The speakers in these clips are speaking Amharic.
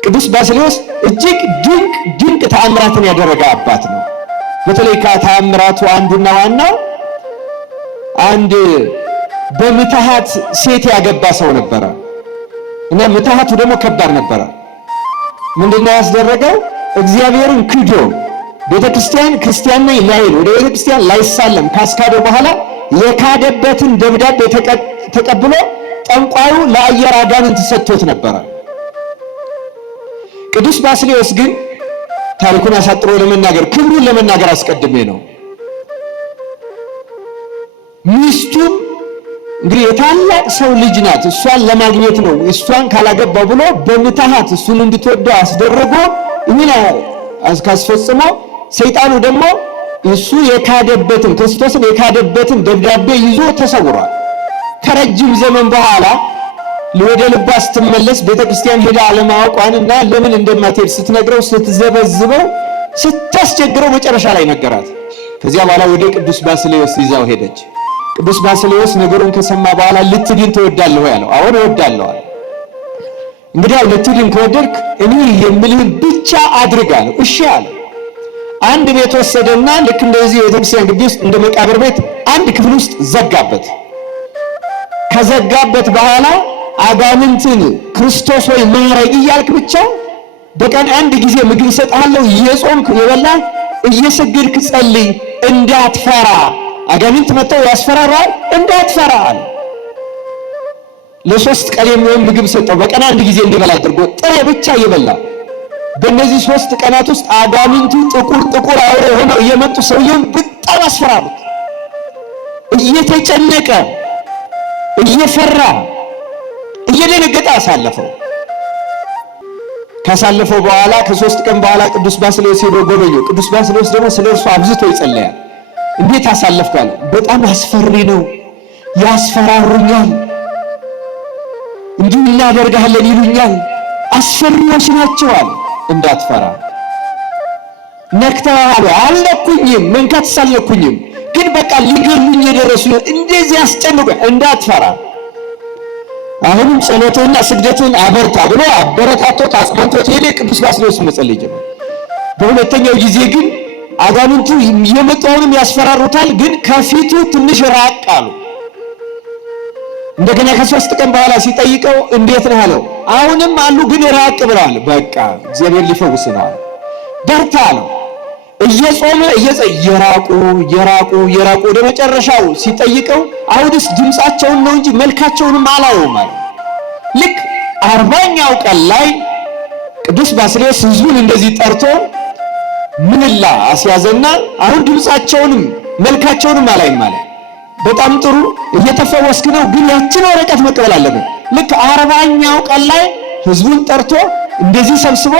ቅዱስ ባስልዮስ እጅግ ድንቅ ተአምራትን ያደረገ አባት ነው። በተለይ ከተአምራቱ አንዱና ዋናው አንድ በምትሃት ሴት ያገባ ሰው ነበረ እና ምትሃቱ ደግሞ ከባድ ነበረ። ምንድነው ያስደረገው? እግዚአብሔርን ክዶ ቤተክርስቲያን ክርስቲያን ነኝ ላይል ወደ ቤተክርስቲያን ላይሳለም ካስካደ በኋላ የካደበትን ደብዳቤ ተቀብሎ ጠንቋዩ ለአየር አጋንንት ሰጥቶት ነበረ። ቅዱስ ባስልዮስ ግን ታሪኩን አሳጥሮ ለመናገር ክብሩን ለመናገር አስቀድሜ ነው። ሚስቱም እንግዲህ የታላቅ ሰው ልጅ ናት። እሷን ለማግኘት ነው። እሷን ካላገባ ብሎ በምትሃት እሱን እንድትወደው አስደረጎ ይህን አስፈጽሞ ሰይጣኑ ደግሞ እሱ የካደበትን ክርስቶስን የካደበትን ደብዳቤ ይዞ ተሰውሯል። ከረጅም ዘመን በኋላ ወደ ልቧ ስትመለስ ቤተክርስቲያን ሄዳ አለማወቋንና ለምን እንደማትሄድ ስትነግረው ስትዘበዝበው ስታስቸግረው መጨረሻ ላይ ነገራት። ከዚያ በኋላ ወደ ቅዱስ ባስልዮስ ይዛው ሄደች። ቅዱስ ባስልዮስ ነገሩን ከሰማ በኋላ ልትድን ትወዳለህ ያለው? አሁን እወዳለሁ አለ። እንግዲህ ልትድን ከወደድክ እኔ የምልህን ብቻ አድርጋለሁ። እሺ አለ። አንድ ቤት ወሰደና ልክ እንደዚህ የቤተክርስቲያን ግቢ ውስጥ እንደ መቃብር ቤት አንድ ክፍል ውስጥ ዘጋበት። ከዘጋበት በኋላ አጋንንትን ክርስቶስ ሆይ ማረኝ እያልክ ብቻ በቀን አንድ ጊዜ ምግብ እሰጥሃለሁ፣ እየጾምክ የበላህ እየሰገድክ ጸልይ፣ እንዳትፈራ። አጋንንት መጥተው ያስፈራራል፣ እንዳትፈራ አለ። ለሶስት ቀን የሚሆን ምግብ ሰጠው። በቀን አንድ ጊዜ እንዲበላ አድርጎ ጥሬ ብቻ እየበላ በእነዚህ 3 ቀናት ውስጥ አጋንንቱ ጥቁር አውሬ ሆነው እየመጡ ሰውየውን በጣም አስፈራሩት። እየተጨነቀ እየፈራ እየደነገጠ አሳለፈው። ካሳለፈው በኋላ ከ3 ቀን በኋላ ቅዱስ ባስልዮስ ሄዶ ጎበኘው። ቅዱስ ባስልዮስ ደግሞ ስለ እርሱ አብዝቶ ይጸልያል። እንዴት አሳለፍካል? በጣም አስፈሪ ነው፣ ያስፈራሩኛል፣ እንዲህ እናደርጋለን ይሉኛል፣ አስፈሪዎች ናቸው አለ። እንዳትፈራ። ነክተዋል? አልነኩኝም፣ መንካት ሳልነኩኝም፣ ግን በቃ ሊገሉኝ የደረሱ እንደዚህ ያስጨንቁ፣ እንዳትፈራ። አሁንም ጸሎትህና ስግደትህን አበርታ ብሎ አበረታቶት አጽናንቶት ሄደ። ቅዱስ ባስልዮስ መጸለይ ጀመረ። በሁለተኛው ጊዜ ግን አጋንንቱ የመጣውንም ያስፈራሩታል፣ ግን ከፊቱ ትንሽ ራቅ አሉ። እንደገና ከ3 ቀን በኋላ ሲጠይቀው እንዴት ነህ አለው። አሁንም አሉ ግን ራቅ ብለዋል። በቃ እግዚአብሔር ሊፈውስ ነው አለ። በርታ አለው። እየጾመ የራቁ ወደ መጨረሻው ሲጠይቀው አሁንስ ድምፃቸውን ነው እንጂ መልካቸውንም አላየውም አለ። ልክ 40ኛው ቀን ላይ ቅዱስ ባስልዮስ ሕዝቡን እንደዚህ ጠርቶ ምንላ አስያዘና አሁን ድምፃቸውንም መልካቸውንም አላይም አለ። በጣም ጥሩ እየተፈወስክ ነው፣ ግን ያችን ወረቀት መቀበል አለብን። ልክ 40ኛው ቀን ላይ ሕዝቡን ጠርቶ እንደዚህ ሰብስቦ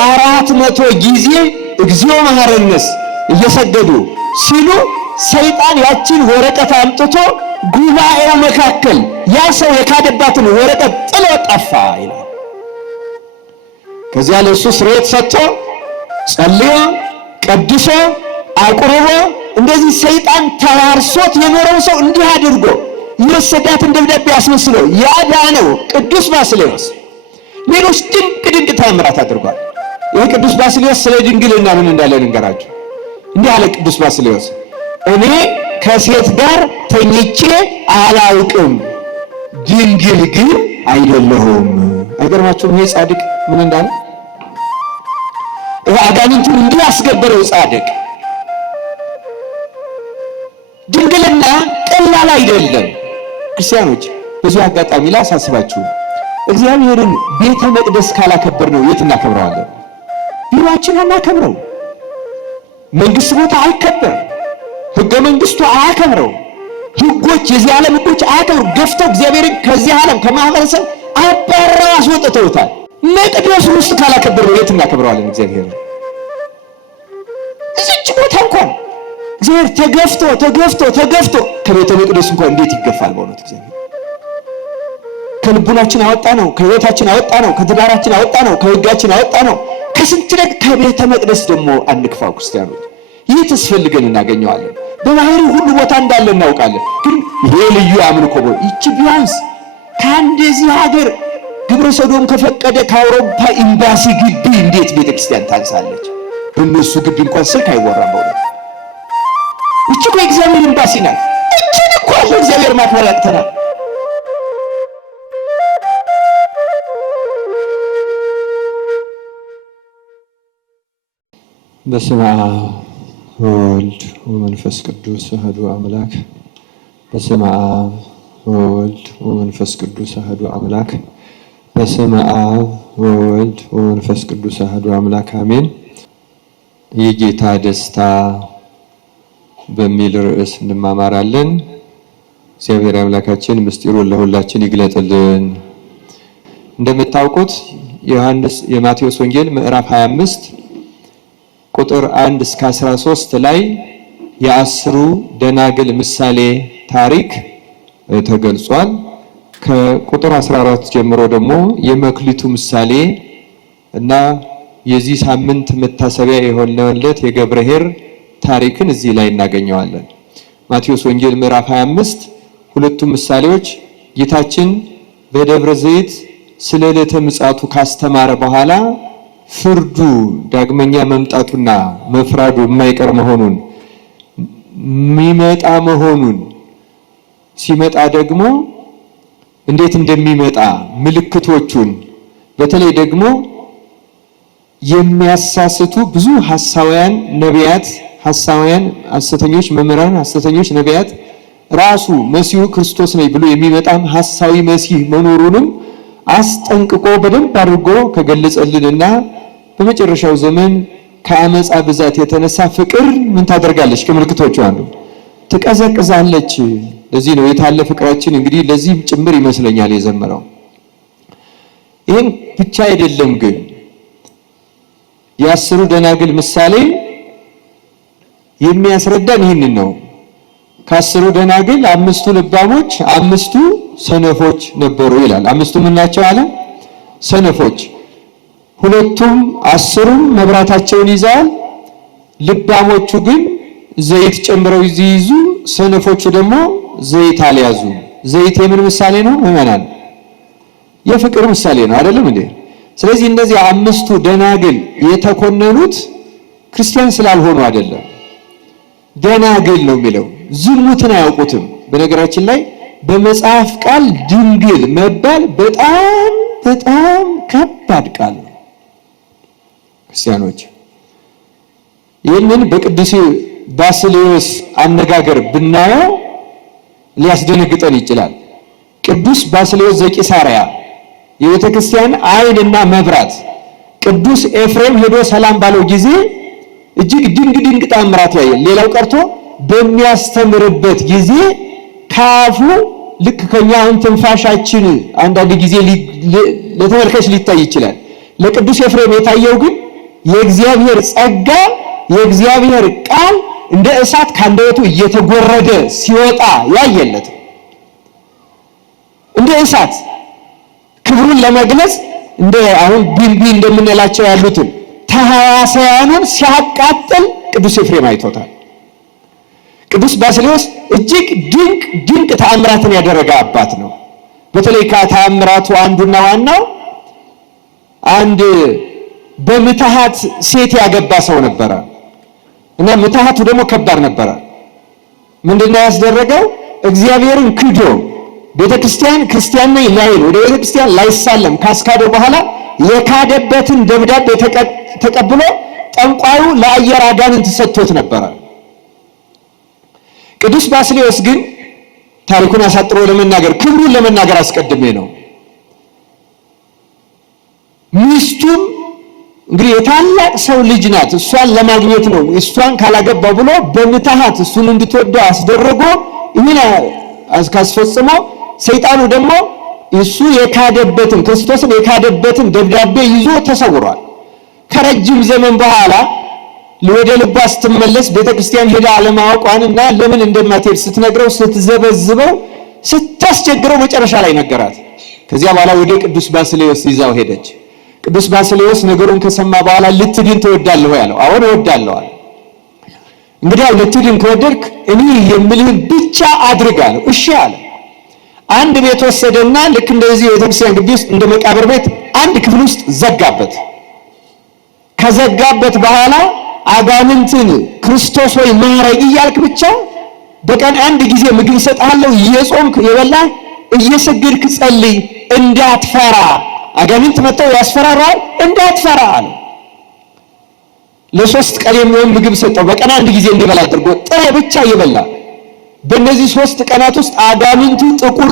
400 ጊዜ እግዚኦ መሐረነስ እየሰገዱ ሲሉ ሰይጣን ያችን ወረቀት አምጥቶ ጉባኤው መካከል ያ ሰው የካደባትን ወረቀት ጥሎ ጠፋ ይላል። ከዚያ ለእሱ ስርየት ሰጥቶ ጸልዮ ቀድሶ አቁርቦ እንደዚህ ሰይጣን ተዋርሶት የኖረው ሰው እንዲህ አድርጎ የወሰዳትን ደብዳቤ አስመስሎ ያዳነው ቅዱስ ባስልዮስ ሌሎች ድንቅ ተአምራት አድርጓል። ይህ ቅዱስ ባስልዮስ ስለ ድንግልና ምን እንዳለ ልንገራችሁ። እንዲህ አለ ቅዱስ ባስልዮስ፣ እኔ ከሴት ጋር ተኝቼ አላውቅም፣ ድንግል ግን አይደለሁም። አይገርማችሁም? ይሄ ጻድቅ ምን እንዳለ አጋንንቱን እንዲህ ያስገበረው ጻድቅ። ድንግልና ቀላል አይደለም። ክርስቲያኖች በዚህ አጋጣሚ ላሳስባችሁ፣ እግዚአብሔርን ቤተ መቅደስ ካላከበር ነው የት እናከብረዋለን? ቢሮአችን አናከብረው፣ መንግስት ቦታ አይከበር፣ ህገ መንግስቱ አያከብረው፣ ህጎች የዚህ ዓለም ህጎች አያከብሩ። ገፍተው እግዚአብሔርን ከዚህ ዓለም ከማህበረሰብ አባረው አስወጥተውታል። መቅደሱ ውስጥ ካላከበር ነው የት እናከብረዋለን? እግዚአብሔርን እዚች ቦታ እንኳን እግዚአብሔር ተገፍቶ ከቤተ መቅደስ እንኳን እንዴት ይገፋል? በእውነት እግዚአብሔር ከልቡናችን አወጣ ነው፣ ከህይወታችን አወጣ ነው፣ ከትዳራችን አወጣ ነው፣ ከህጋችን አወጣ ነው። ከስንት ነገር ከቤተ መቅደስ ደግሞ አንክፋው። ክርስቲያኖች ይህ ተስፈልገን እናገኘዋለን። በባህሪ ሁሉ ቦታ እንዳለ እናውቃለን። ግን ይሄ ልዩ አምልኮ ይቺ ቢያንስ ከአንደዚህ ሀገር ግብረ ሰዶም ከፈቀደ ከአውሮፓ ኤምባሲ ግቢ እንዴት ቤተክርስቲያን ታንሳለች? በእነሱ ግቢ እንኳን ስልክ አይወራም። በእውነት እቺ እኮ የእግዚአብሔር ኤምባሲ ናት። እቺን እኮ እግዚአብሔር ማክበር ያቅተናል። በስመ አብ ወወልድ ወመንፈስ ቅዱስ አሐዱ አምላክ። በስመ አብ ወወልድ ወመንፈስ ቅዱስ አሐዱ አምላክ። በስመ አብ ወወልድ ወመንፈስ ቅዱስ አሐዱ አምላክ አሜን። የጌታ ደስታ በሚል ርዕስ እንማማራለን። እግዚአብሔር አምላካችን ምስጢሩን ለሁላችን ይግለጥልን። እንደምታውቁት የማቴዎስ ወንጌል ምዕራፍ 25 ቁጥር 1 እስከ 13 ላይ የአስሩ ደናግል ምሳሌ ታሪክ ተገልጿል። ከቁጥር 14 ጀምሮ ደግሞ የመክሊቱ ምሳሌ እና የዚህ ሳምንት መታሰቢያ የሆነለት የገብርኄር ታሪክን እዚህ ላይ እናገኘዋለን። ማቴዎስ ወንጌል ምዕራፍ 25 ሁለቱም ምሳሌዎች ጌታችን በደብረ ዘይት ስለ ዕለተ ምጽአቱ ካስተማረ በኋላ ፍርዱ ዳግመኛ መምጣቱና መፍራዱ የማይቀር መሆኑን የሚመጣ መሆኑን ሲመጣ ደግሞ እንዴት እንደሚመጣ ምልክቶቹን በተለይ ደግሞ የሚያሳስቱ ብዙ ሐሳውያን ነቢያት፣ ሐሳውያን ሐሰተኞች መምህራን፣ ሐሰተኞች ነቢያት ራሱ መሲሁ ክርስቶስ ነኝ ብሎ የሚመጣም ሐሳዊ መሲህ መኖሩንም አስጠንቅቆ በደንብ አድርጎ ከገለጸልንና በመጨረሻው ዘመን ከአመፃ ብዛት የተነሳ ፍቅር ምን ታደርጋለች? ከምልክቶቹ አንዱ ትቀዘቅዛለች። ለዚህ ነው የታለ ፍቅራችን እንግዲህ ለዚህ ጭምር ይመስለኛል የዘመረው። ይህን ብቻ አይደለም ግን የአስሩ ደናግል ምሳሌ የሚያስረዳን ይህንን ነው። ከአስሩ ደናግል አምስቱ ልባሞች፣ አምስቱ ሰነፎች ነበሩ ይላል። አምስቱ ምን ናቸው አለ? ሰነፎች። ሁለቱም አስሩም መብራታቸውን ይዘዋል። ልባሞቹ ግን ዘይት ጨምረው ይይዙ፣ ሰነፎቹ ደግሞ ዘይት አልያዙ። ዘይት የምን ምሳሌ ነው? ምዕመናን የፍቅር ምሳሌ ነው አይደለም እንዴ? ስለዚህ እነዚህ አምስቱ ደናግል የተኮነኑት ክርስቲያን ስላልሆኑ አይደለም። ደናግል ነው የሚለው ዝሙትን አያውቁትም። በነገራችን ላይ በመጽሐፍ ቃል ድንግል መባል በጣም በጣም ከባድ ቃል ነው። ክርስቲያኖች ይህንን በቅዱስ ባስልዮስ አነጋገር ብናየው ሊያስደነግጠን ይችላል። ቅዱስ ባስልዮስ ዘቂሳርያ የቤተ ክርስቲያን ዓይንና መብራት፣ ቅዱስ ኤፍሬም ሄዶ ሰላም ባለው ጊዜ እጅግ ድንቅ ተአምራት ያያል። ሌላው ቀርቶ በሚያስተምርበት ጊዜ ካፉ ልክ ከኛ ትንፋሻችን አንዳንድ ጊዜ ለተመልካች ሊታይ ይችላል። ለቅዱስ ኤፍሬም የታየው ግን የእግዚአብሔር ጸጋ የእግዚአብሔር ቃል እንደ እሳት ካንደበቱ እየተጎረደ ሲወጣ ያየለት እንደ እሳት ክብሩን ለመግለጽ እንደ አሁን ቢንቢ እንደምንላቸው ያሉትን ተሐዋስያኑን ሲያቃጥል ቅዱስ ኤፍሬም አይቶታል። ቅዱስ ባስልዮስ እጅግ ድንቅ ተአምራትን ያደረገ አባት ነው። በተለይ ከተአምራቱ አንዱና ዋናው አንድ በምትሃት ሴት ያገባ ሰው ነበረ እና ምትሃቱ ደግሞ ከባድ ነበረ። ምንድነው ያስደረገው? እግዚአብሔርን ክዶ ቤተክርስቲያን ክርስቲያን ነኝ ላይል ወደ ቤተክርስቲያን ላይሳለም ካስካደው በኋላ የካደበትን ደብዳቤ ተቀብሎ ጠንቋዩ ለአየር አጋንንት ሰጥቶት ነበረ። ቅዱስ ባስልዮስ ግን ታሪኩን አሳጥሮ ለመናገር ክብሩን ለመናገር አስቀድሜ ነው። ሚስቱም እንግዲህ የታላቅ ሰው ልጅ ናት፣ እሷን ለማግኘት ነው። እሷን ካላገባ ብሎ በምትሃት እሱን እንድትወደው አስደረጎ ይህን አስፈጽሞ ሰይጣኑ ደግሞ እሱ የካደበትን ክርስቶስን የካደበትን ደብዳቤ ይዞ ተሰውሯል። ከረጅም ዘመን በኋላ ወደ ልቧ ስትመለስ ቤተክርስቲያን ሄዳ አለማወቋንና ለምን እንደማትሄድ ስትነግረው ስትዘበዝበው ስታስቸግረው መጨረሻ ላይ ነገራት። ከዚያ በኋላ ወደ ቅዱስ ባስልዮስ ይዛው ሄደች። ቅዱስ ባስልዮስ ነገሩን ከሰማ በኋላ ልትድን ትወዳለህ ያለው? አሁን እወዳለሁ አለ። እንግዲህ ልትድን ከወደድክ እኔ የምልህን ብቻ አድርግ አለው። እሺ አለ። አንድ ቤት ወሰደና ልክ እንደዚህ የቤተክርስቲያን ግቢ ውስጥ እንደ መቃብር ቤት አንድ ክፍል ውስጥ ዘጋበት። ከዘጋበት በኋላ አጋንንትን ክርስቶስ ወይ ማረኝ እያልክ ብቻ በቀን አንድ ጊዜ ምግብ ሰጣለሁ እየጾምክ የበላህ እየሰገድክ ጸልይ እንዳትፈራ፣ አጋንንት መጥተው ያስፈራራል እንዳትፈራ አለ። ለሶስት ቀን የሚሆን ምግብ ሰጠው። በቀን አንድ ጊዜ እንዲበላ አድርጎ ጥሬ ብቻ እየበላ በእነዚህ 3 ቀናት ውስጥ አጋንንቱ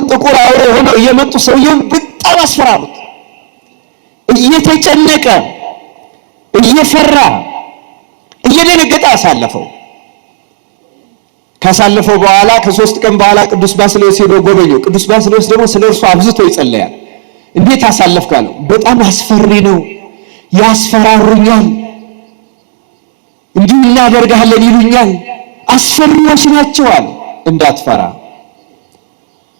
ጥቁር አውሬ ሆነው እየመጡ ሰውየውን በጣም አስፈራሩት። እየተጨነቀ እየፈራ እየደነገጠ አሳለፈው። ካሳለፈው በኋላ ከ3 ቀን በኋላ ቅዱስ ባስልዮስ ሄዶ ጎበኘው። ቅዱስ ባስልዮስ ደግሞ ስለ እርሱ አብዝቶ ይጸለያል። እንዴት አሳለፍክ አለው። በጣም አስፈሪ ነው፣ ያስፈራሩኛል፣ እንዲህ እናደርጋለን ይሉኛል፣ አስፈሪዎች ናቸው አለ። እንዳትፈራ።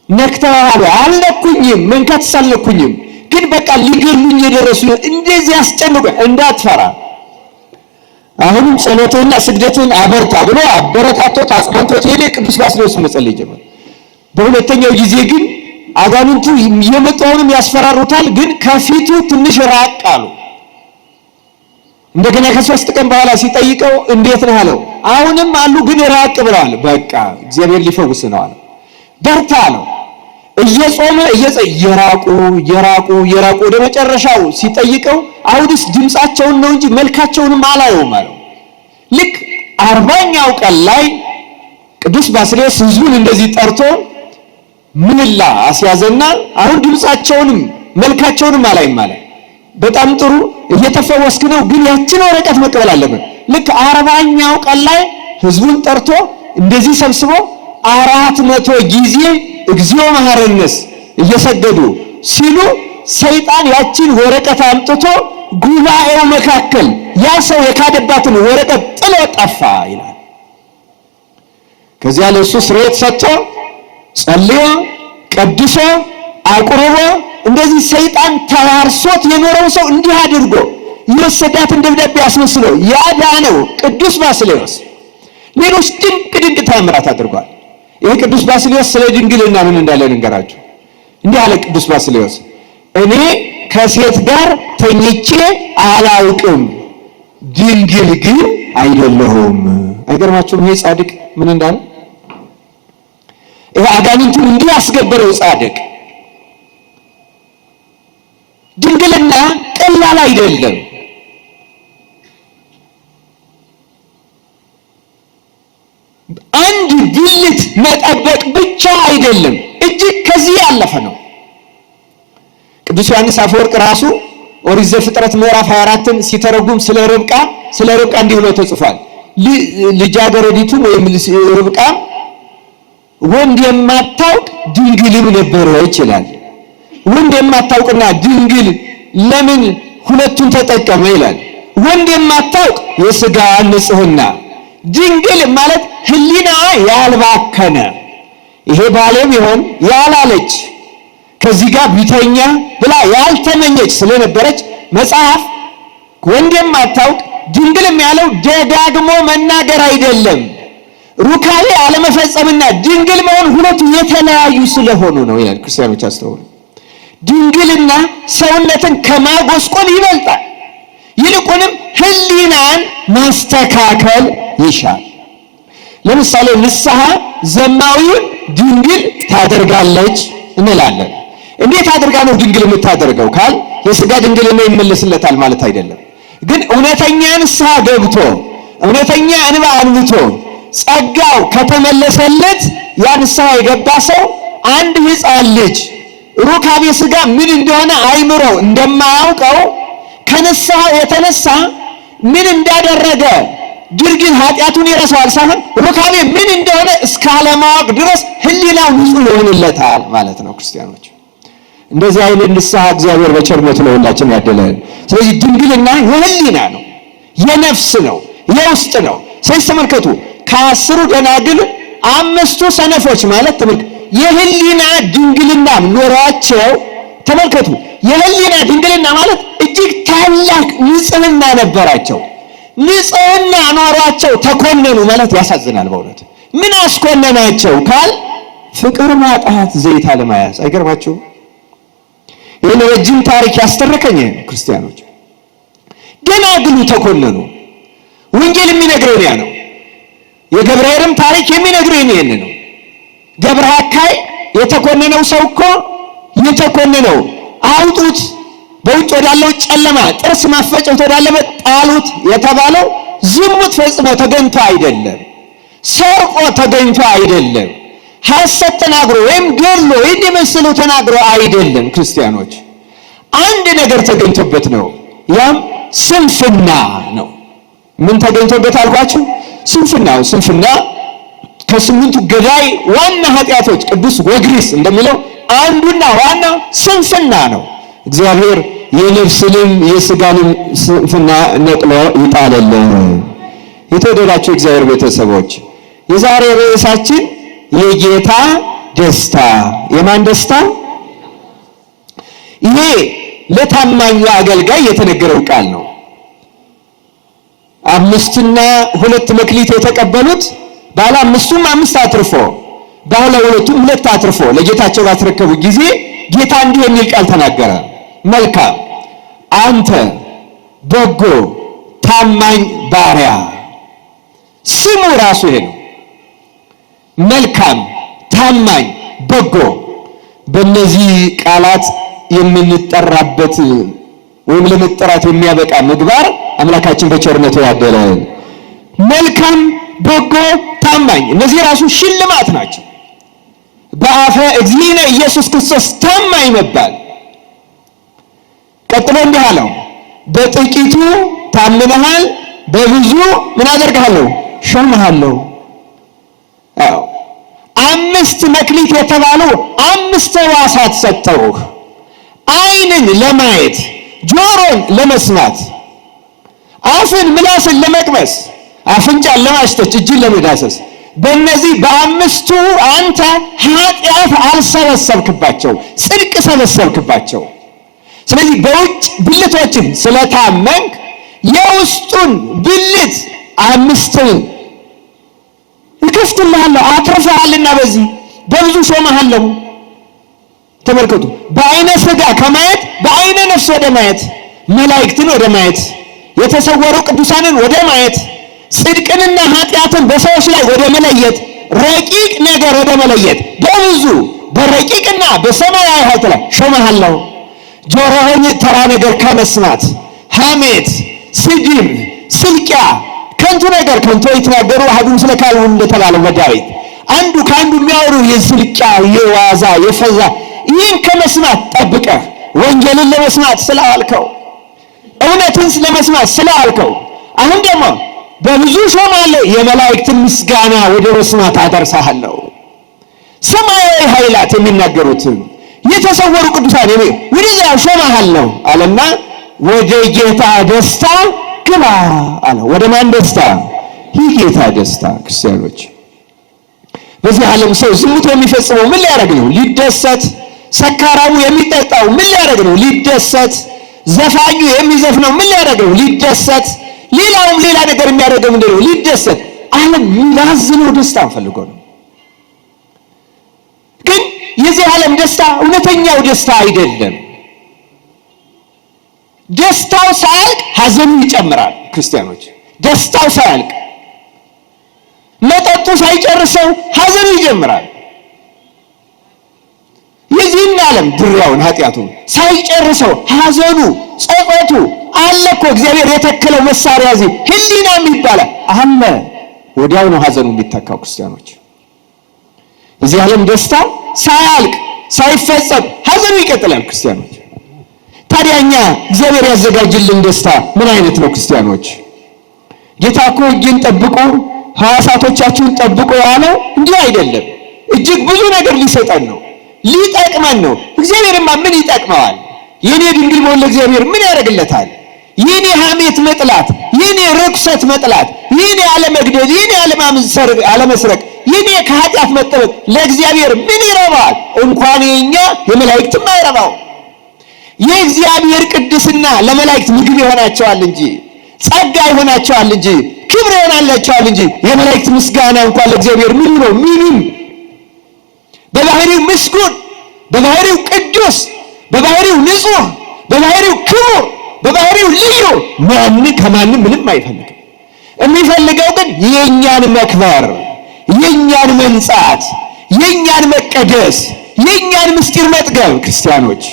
ነክተዋል? አልነኩኝም፣ መንካት ሳልነኩኝም፣ ግን በቃ ሊገሉኝ የደረሱ እንደዚህ ያስጨንቁ፣ እንዳትፈራ። አሁንም ጸሎትህና ስግደትህን አበርታ ብሎ አበረታቶት አጽናንቶት ሄደ። ቅዱስ ባስልዮስ መጸለይ ጀመረ። በሁለተኛው ጊዜ ግን አጋንንቱ እየመጡ አሁንም ያስፈራሩታል፣ ግን ከፊቱ ትንሽ ራቅ አሉ። እንደገና ከ3 ቀን በኋላ ሲጠይቀው እንዴት ነህ አለው። አሁንም አሉ ግን ራቅ ብለዋል። በቃ እግዚአብሔር ሊፈውስ ነው አለ። በርታ አለው። እየጾመ እየራቁ ወደ መጨረሻው ሲጠይቀው አሁንስ ድምፃቸውን ነው እንጂ መልካቸውንም አላየውም አለው። ልክ 40ኛው ቀን ላይ ቅዱስ ባስልዮስ ሕዝቡን እንደዚህ ጠርቶ ምህላ አስያዘና አሁን ድምፃቸውንም መልካቸውንም አላይም አለ። በጣም ጥሩ እየተፈወስክ ነው፣ ግን ያችን ወረቀት መቀበል አለብን። ልክ 40ኛው ቀን ላይ ሕዝቡን ጠርቶ እንደዚህ ሰብስቦ 400 ጊዜ እግዚኦ መሐረነስ እየሰገዱ ሲሉ ሰይጣን ያችን ወረቀት አምጥቶ ጉባኤው መካከል ያ ሰው የካደባትን ወረቀት ጥሎ ጠፋ ይላል። ከዚያ ለእሱ ስርየት ሰጥቶ ጸልዮ ቀድሶ አቁርቦ እንደዚህ ሰይጣን ተዋርሶት የኖረው ሰው እንዲህ አድርጎ የወሰዳትን ደብዳቤ አስመስሎ ያዳነው ቅዱስ ባስልዮስ ሌሎች ድንቅ ተአምራት አድርጓል። ይሄ ቅዱስ ባስልዮስ ስለ ድንግልና ምን እንዳለ ልንገራችሁ። እንዲህ አለ ቅዱስ ባስልዮስ፣ እኔ ከሴት ጋር ተኝቼ አላውቅም፣ ድንግል ግን አይደለሁም። አይገርማችሁም? ይሄ ጻድቅ ምን እንዳለ። ይሄ አጋንንቱን እንዲህ ያስገበረው ጻድቅ ድንግልና ቀላል አይደለም። አንድ ብልት መጠበቅ ብቻ አይደለም፣ እጅግ ከዚህ ያለፈ ነው። ቅዱስ ዮሐንስ አፈወርቅ ራሱ ኦሪት ዘፍጥረት ምዕራፍ 24ን ሲተረጉም ስለ ርብቃ እንዲህ ብሎ ተጽፏል። ልጃገረዲቱም ወይም ርብቃ ወንድ የማታውቅ ድንግልም ነበረች ይላል። ወንድ የማታውቅና ድንግል ለምን ሁለቱን ተጠቀመ ይላል። ወንድ የማታውቅ የሥጋ ንጽሕና፣ ድንግል ማለት ሕሊና ያልባከነ፣ ይሄ ባሌም ይሆን ያላለች ከዚህ ጋር ቢተኛ ብላ ያልተመኘች ስለነበረች መጽሐፍ ወንድ የማታውቅ ድንግልም ያለው ደጋግሞ መናገር አይደለም። ሩካቤ አለመፈጸምና ድንግል መሆን ሁለቱ የተለያዩ ስለሆኑ ነው ይላል። ክርስቲያኖች አስተውሉ። ድንግልና ሰውነትን ከማጎስቆል ይበልጣል። ይልቁንም ሕሊናን ማስተካከል ይሻል። ለምሳሌ ንስሐ ዘማዊውን ድንግል ታደርጋለች እንላለን። እንዴት አድርጋ ነው ድንግል የምታደርገው ካል የሥጋ ድንግልና ይመለስለታል ማለት አይደለም። ግን እውነተኛ ንስሐ ገብቶ እውነተኛ እንባ አንብቶ ጸጋው ከተመለሰለት ያ ንስሐ የገባ ሰው አንድ ሕፃን ልጅ ሩካቤ ሥጋ ምን እንደሆነ አይምሮ እንደማያውቀው ከንስሐ የተነሳ ምን እንዳደረገ ድርጊት ኃጢአቱን ይረሳዋል ሳይሆን ሩካቤ ምን እንደሆነ እስካለማወቅ ድረስ ሕሊናው ንጹሕ ይሆንለታል ማለት ነው። ክርስቲያኖች እንደዚህ አይነት ንስሐ እግዚአብሔር በቸርነቱ ለሁላችን ያደለን። ስለዚህ ድንግልና የሕሊና ነው፣ የነፍስ ነው፣ የውስጥ ነው። ስለዚህ ተመልከቱ፣ ከ10 ደናግል 5ቱ ሰነፎች ማለት ተመልከቱ የሕሊና ድንግልና ኖሯቸው፣ ተመልከቱ የሕሊና ድንግልና ማለት እጅግ ታላቅ ንጽሕና ነበራቸው። ንጽሕና ኖሯቸው ተኮነኑ ማለት ያሳዝናል በእውነት። ምን አስኮነናቸው ካል ፍቅር ማጣት፣ ዘይት አለመያዝ። አይገርማችሁ? ይህን ረጅም ታሪክ ያስተረከኝ ክርስቲያኖች ደናግሉ ተኮነኑ። ወንጌል የሚነግረን ያ ነው። የገብርኤልም ታሪክ የሚነግረን ይሄን ነው። ገብረ አካይ የተኮነነው ሰው እኮ የተኮነነው አውጡት፣ በውጭ ወዳለው ጨለማ ጥርስ ማፈጨት ወዳለበት ጣሉት የተባለው ዝሙት ፈጽሞ ተገኝቶ አይደለም፣ ሰርቆ ተገኝቶ አይደለም፣ ሐሰት ተናግሮ ወይም ገድሎ ወይም የመሰለው ተናግሮ አይደለም። ክርስቲያኖች አንድ ነገር ተገኝቶበት ነው። ያም ስንፍና ነው። ምን ተገኝቶበት አልኳችሁ? ስንፍናው። ስንፍና ከስምንቱ ገዳይ ዋና ኃጢአቶች ቅዱስ ወግሪስ እንደሚለው አንዱና ዋና ስንፍና ነው። እግዚአብሔር የነፍስንም የሥጋንም ስንፍና ነቅሎ ይጣለልን። የተወደዳችሁ እግዚአብሔር ቤተሰቦች የዛሬ ርዕሳችን የጌታ ደስታ። የማን ደስታ? ይሄ ለታማኙ አገልጋይ የተነገረው ቃል ነው። 5 2 መክሊት የተቀበሉት ባለ 5ቱም 5 አትርፎ ባለ 2ቱም 2 አትርፎ ለጌታቸው ባስረከቡ ጊዜ ጌታ እንዲህ የሚል ቃል ተናገረ። መልካም አንተ በጎ ታማኝ ባሪያ። ስሙ ራሱ ይሄ ነው። መልካም ታማኝ በጎ። በእነዚህ ቃላት የምንጠራበት ወይም ለመጠራት የሚያበቃ ምግባር አምላካችን በቸርነቱ ያደለን። መልካም በጎ ታማኝ፣ እነዚህ ራሱ ሽልማት ናቸው። በአፈ እግዚእነ ኢየሱስ ክርስቶስ ታማኝ መባል። ቀጥሎ እንዲህ አለው፣ በጥቂቱ ታምነሃል፣ በብዙ ምን አደርግሃለሁ? ሾምሃለሁ። 5 መክሊት የተባሉ 5 ሕዋሳት ሰጠውህ። ዓይንን ለማየት፣ ጆሮን ለመስማት፣ አፍን ምላስን ለመቅመስ፣ አፍንጫን ለማሽተት፣ እጅን ለመዳሰስ። በእነዚህ በ5ቱ አንተ ኃጢአት አልሰበሰብክባቸው፣ ጽድቅ ሰበሰብክባቸው። ስለዚህ በውጭ ብልቶችን ስለታመንክ የውስጡን ብልት 5ን እከፍትልሃለሁ፣ አትርፈሃልና በዚህ በብዙ ሾመሃለሁ። ተመልከቱ፣ በአይነ ሥጋ ከማየት በአይነ ነፍስ ወደ ማየት፣ መላእክትን ወደ ማየት፣ የተሰወሩ ቅዱሳንን ወደ ማየት፣ ጽድቅንና ኃጢአትን በሰዎች ላይ ወደ መለየት፣ ረቂቅ ነገር ወደ መለየት፣ በብዙ በረቂቅና በሰማያዊ ሀብት ላይ ሾመሃለሁ። ጆሮህን ተራ ነገር ከመስማት ሐሜት፣ ስድብ፣ ስልቂያ፣ ከንቱ ነገር ከንቱ የተናገሩ አሐዱ ምስለ ካልሁ እንደተባለው በዳዊት አንዱ ከአንዱ የሚያወሩ የስልቂያ የዋዛ የፈዛ ይህን ከመስማት ጠብቀህ ወንጌልን ለመስማት ስለዋልከው፣ እውነትን ለመስማት ስለዋልከው፣ አሁን ደግሞ በብዙ ሾማለሁ፣ የመላእክትን ምስጋና ወደ መስማት አደርሳለሁ። ሰማያዊ ኃይላት የሚናገሩትን የተሰወሩ ቅዱሳን ወደዚያ ሾማለሁ አለና ወደ ጌታ ደስታ ግባ አለ። ወደ ማን ደስታ? ይህ ጌታ ደስታ። ክርስቲያኖች በዚህ ዓለም ሰው ዝሙት የሚፈጽመው ምን ሊያደርግ ነው? ሊደሰት። ሰካራሙ የሚጠጣው ምን ሊያደርግ ነው? ሊደሰት። ዘፋኙ የሚዘፍነው ምን ሊያደርግ ነው? ሊደሰት። ሌላውም ሌላ ነገር የሚያደርገው ምንድን ነው? ሊደሰት። ዓለም የሚያዝነው ደስታ ፈልጎ ነው። ግን የዚህ ዓለም ደስታ እውነተኛው ደስታ አይደለም። ደስታው ሳያልቅ ሐዘኑ ይጨምራል። ክርስቲያኖች ደስታው ሳያልቅ መጠጡ ሳይጨርሰው ሐዘኑ ይጀምራል። የዚህን ዓለም ድሪያውን ኃጢአቱን ሳይጨርሰው ሐዘኑ ጸጸቱ አለ እኮ። እግዚአብሔር የተከለው መሳሪያ እዚህ ሕሊናም ይባላል አለ። ወዲያው ነው ሐዘኑ የሚተካው። ክርስቲያኖች የዚህ ዓለም ደስታ ሳያልቅ ሳይፈጸም ሐዘኑ ይቀጥላል። ክርስቲያኖች ታዲያ እኛ እግዚአብሔር ያዘጋጅልን ደስታ ምን አይነት ነው? ክርስቲያኖች ጌታ እኮ ሕግን ጠብቁ ሕዋሳቶቻችሁን ጠብቁ ያለው እንዲህ አይደለም። እጅግ ብዙ ነገር ሊሰጠን ነው፣ ሊጠቅመን ነው። እግዚአብሔርማ ምን ይጠቅመዋል? የኔ ድንግል መሆን ለእግዚአብሔር ምን ያደርግለታል? የኔ ሐሜት መጥላት፣ የኔ ርኩሰት መጥላት፣ የኔ አለመግደል፣ የኔ አለመስረቅ፣ የኔ ከኃጢአት መጠበቅ ለእግዚአብሔር ምን ይረባዋል? እንኳን የኛ የመላእክትም አይረባው። የእግዚአብሔር ቅድስና ለመላእክት ምግብ ይሆናቸዋል እንጂ ጸጋ ይሆናቸዋል እንጂ ክብር ይሆናላቸዋል እንጂ የመላእክት ምስጋና እንኳን ለእግዚአብሔር ምን ነው? ምንም። በባህሪው ምስጉን፣ በባህሪው ቅዱስ፣ በባህሪው ንጹሕ፣ በባህሪው ክቡር፣ በባህሪው ልዩ ከማንም ምንም አይፈልግም። የሚፈልገው ግን የእኛን መክበር፣ የእኛን መንጻት፣ የእኛን መቀደስ፣ የእኛን ምስጢር መጥገብ። ክርስቲያኖች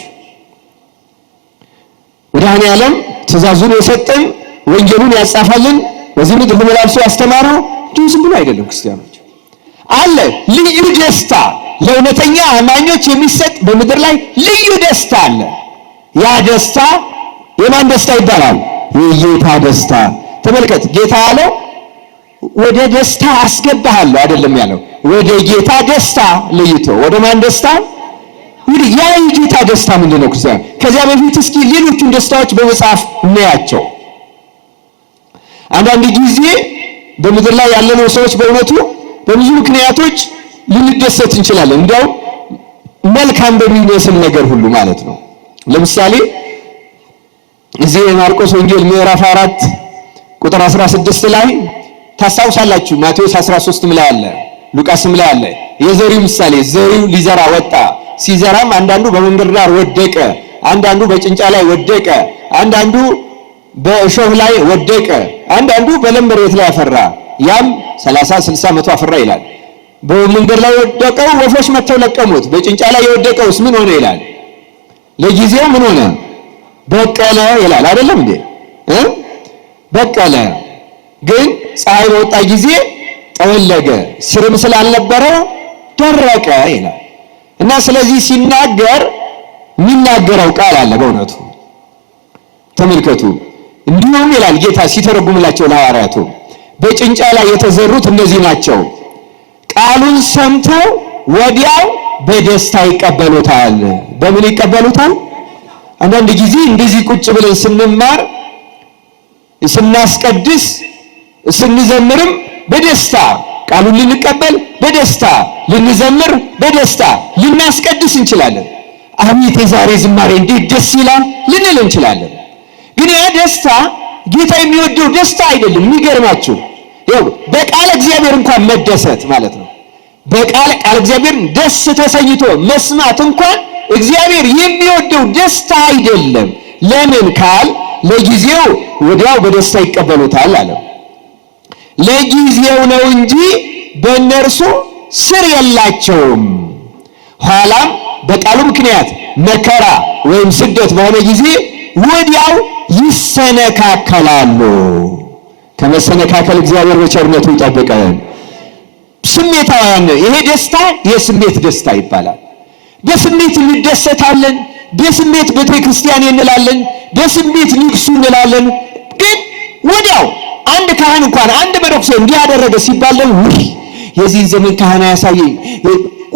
መድኃኔዓለም ትእዛዙን የሰጠን ወንጌሉን ያጻፈልን በዚህ ምድር ተመላልሶ ያስተማረው እንዲሁ ዝም ብሎ አይደለም። ክርስቲያኖች አለ ልዩ ደስታ ለእውነተኛ አማኞች የሚሰጥ በምድር ላይ ልዩ ደስታ አለ። ያ ደስታ የማን ደስታ ይባላል? የጌታ ደስታ። ተመልከት፣ ጌታ ያለው ወደ ደስታ አስገባሃለሁ አይደለም ያለው፣ ወደ ጌታ ደስታ ለይቶ። ወደ ማን ደስታ? እንግዲህ ያ የጌታ ደስታ ምንድን ነው ክርስቲያን? ከዚያ በፊት እስኪ ሌሎቹን ደስታዎች በመጽሐፍ እናያቸው። አንዳንድ ጊዜ በምድር ላይ ያለነው ሰዎች በእውነቱ በብዙ ምክንያቶች ልንደሰት እንችላለን፣ እንዲያው መልካም በሚመስል ነገር ሁሉ ማለት ነው። ለምሳሌ እዚህ የማርቆስ ወንጌል ምዕራፍ 4 ቁጥር 16 ላይ ታስታውሳላችሁ። ማቴዎስ 13 ላይ አለ፣ ሉቃስም ላይ አለ። የዘሪው ምሳሌ ዘሪው ሊዘራ ወጣ። ሲዘራም አንዳንዱ በመንገድ ዳር ወደቀ፣ አንዳንዱ በጭንጫ ላይ ወደቀ፣ አንዳንዱ በእሾህ ላይ ወደቀ፣ አንዳንዱ በለም መሬት ላይ አፈራ። ያም 30 60 100 አፈራ ይላል። በመንገድ ላይ ወደቀው ወፎች መጥተው ለቀሙት። በጭንጫ ላይ የወደቀውስ ምን ሆነ ይላል? ለጊዜው ምን ሆነ? በቀለ ይላል። አይደለም እንዴ? በቀለ ግን ፀሐይ በወጣ ጊዜ ጠወለገ፣ ስርም ስላልነበረ ደረቀ ይላል። እና ስለዚህ ሲናገር የሚናገረው ቃል አለ። በእውነቱ ተመልከቱ። እንዲሁም ይላል ጌታ ሲተረጉምላቸው ለሐዋርያቱ በጭንጫ ላይ የተዘሩት እነዚህ ናቸው፣ ቃሉን ሰምተው ወዲያው በደስታ ይቀበሉታል። በምን ይቀበሉታል? አንዳንድ ጊዜ እንደዚህ ቁጭ ብለን ስንማር፣ ስናስቀድስ፣ ስንዘምርም በደስታ ቃሉን ልንቀበል በደስታ ልንዘምር በደስታ ልናስቀድስ እንችላለን። አቤት የዛሬ ዝማሬ እንዴት ደስ ይላል ልንል እንችላለን። ግን ያ ደስታ ጌታ የሚወደው ደስታ አይደለም። የሚገርማችሁ ይኸው በቃለ እግዚአብሔር እንኳን መደሰት ማለት ነው። በቃለ እግዚአብሔር ደስ ተሰኝቶ መስማት እንኳን እግዚአብሔር የሚወደው ደስታ አይደለም። ለምን ካል ለጊዜው ወዲያው በደስታ ይቀበሉታል አለ። ለጊዜው ነው እንጂ በእነርሱ ስር የላቸውም። ኋላም በቃሉ ምክንያት መከራ ወይም ስደት በሆነ ጊዜ ወዲያው ይሰነካከላሉ። ከመሰነካከል እግዚአብሔር በቸርነቱ ይጠብቀን። ስሜታውያን፣ ይሄ ደስታ የስሜት ደስታ ይባላል። በስሜት እንደሰታለን፣ በስሜት ቤተ ክርስቲያን እንላለን፣ በስሜት ንግሱ እንላለን። ግን ወዲያው አንድ ካህን እንኳን አንድ መነኩሴ እንዲህ ያደረገ ሲባል ውይ የዚህን ዘመን ካህን ያሳየኝ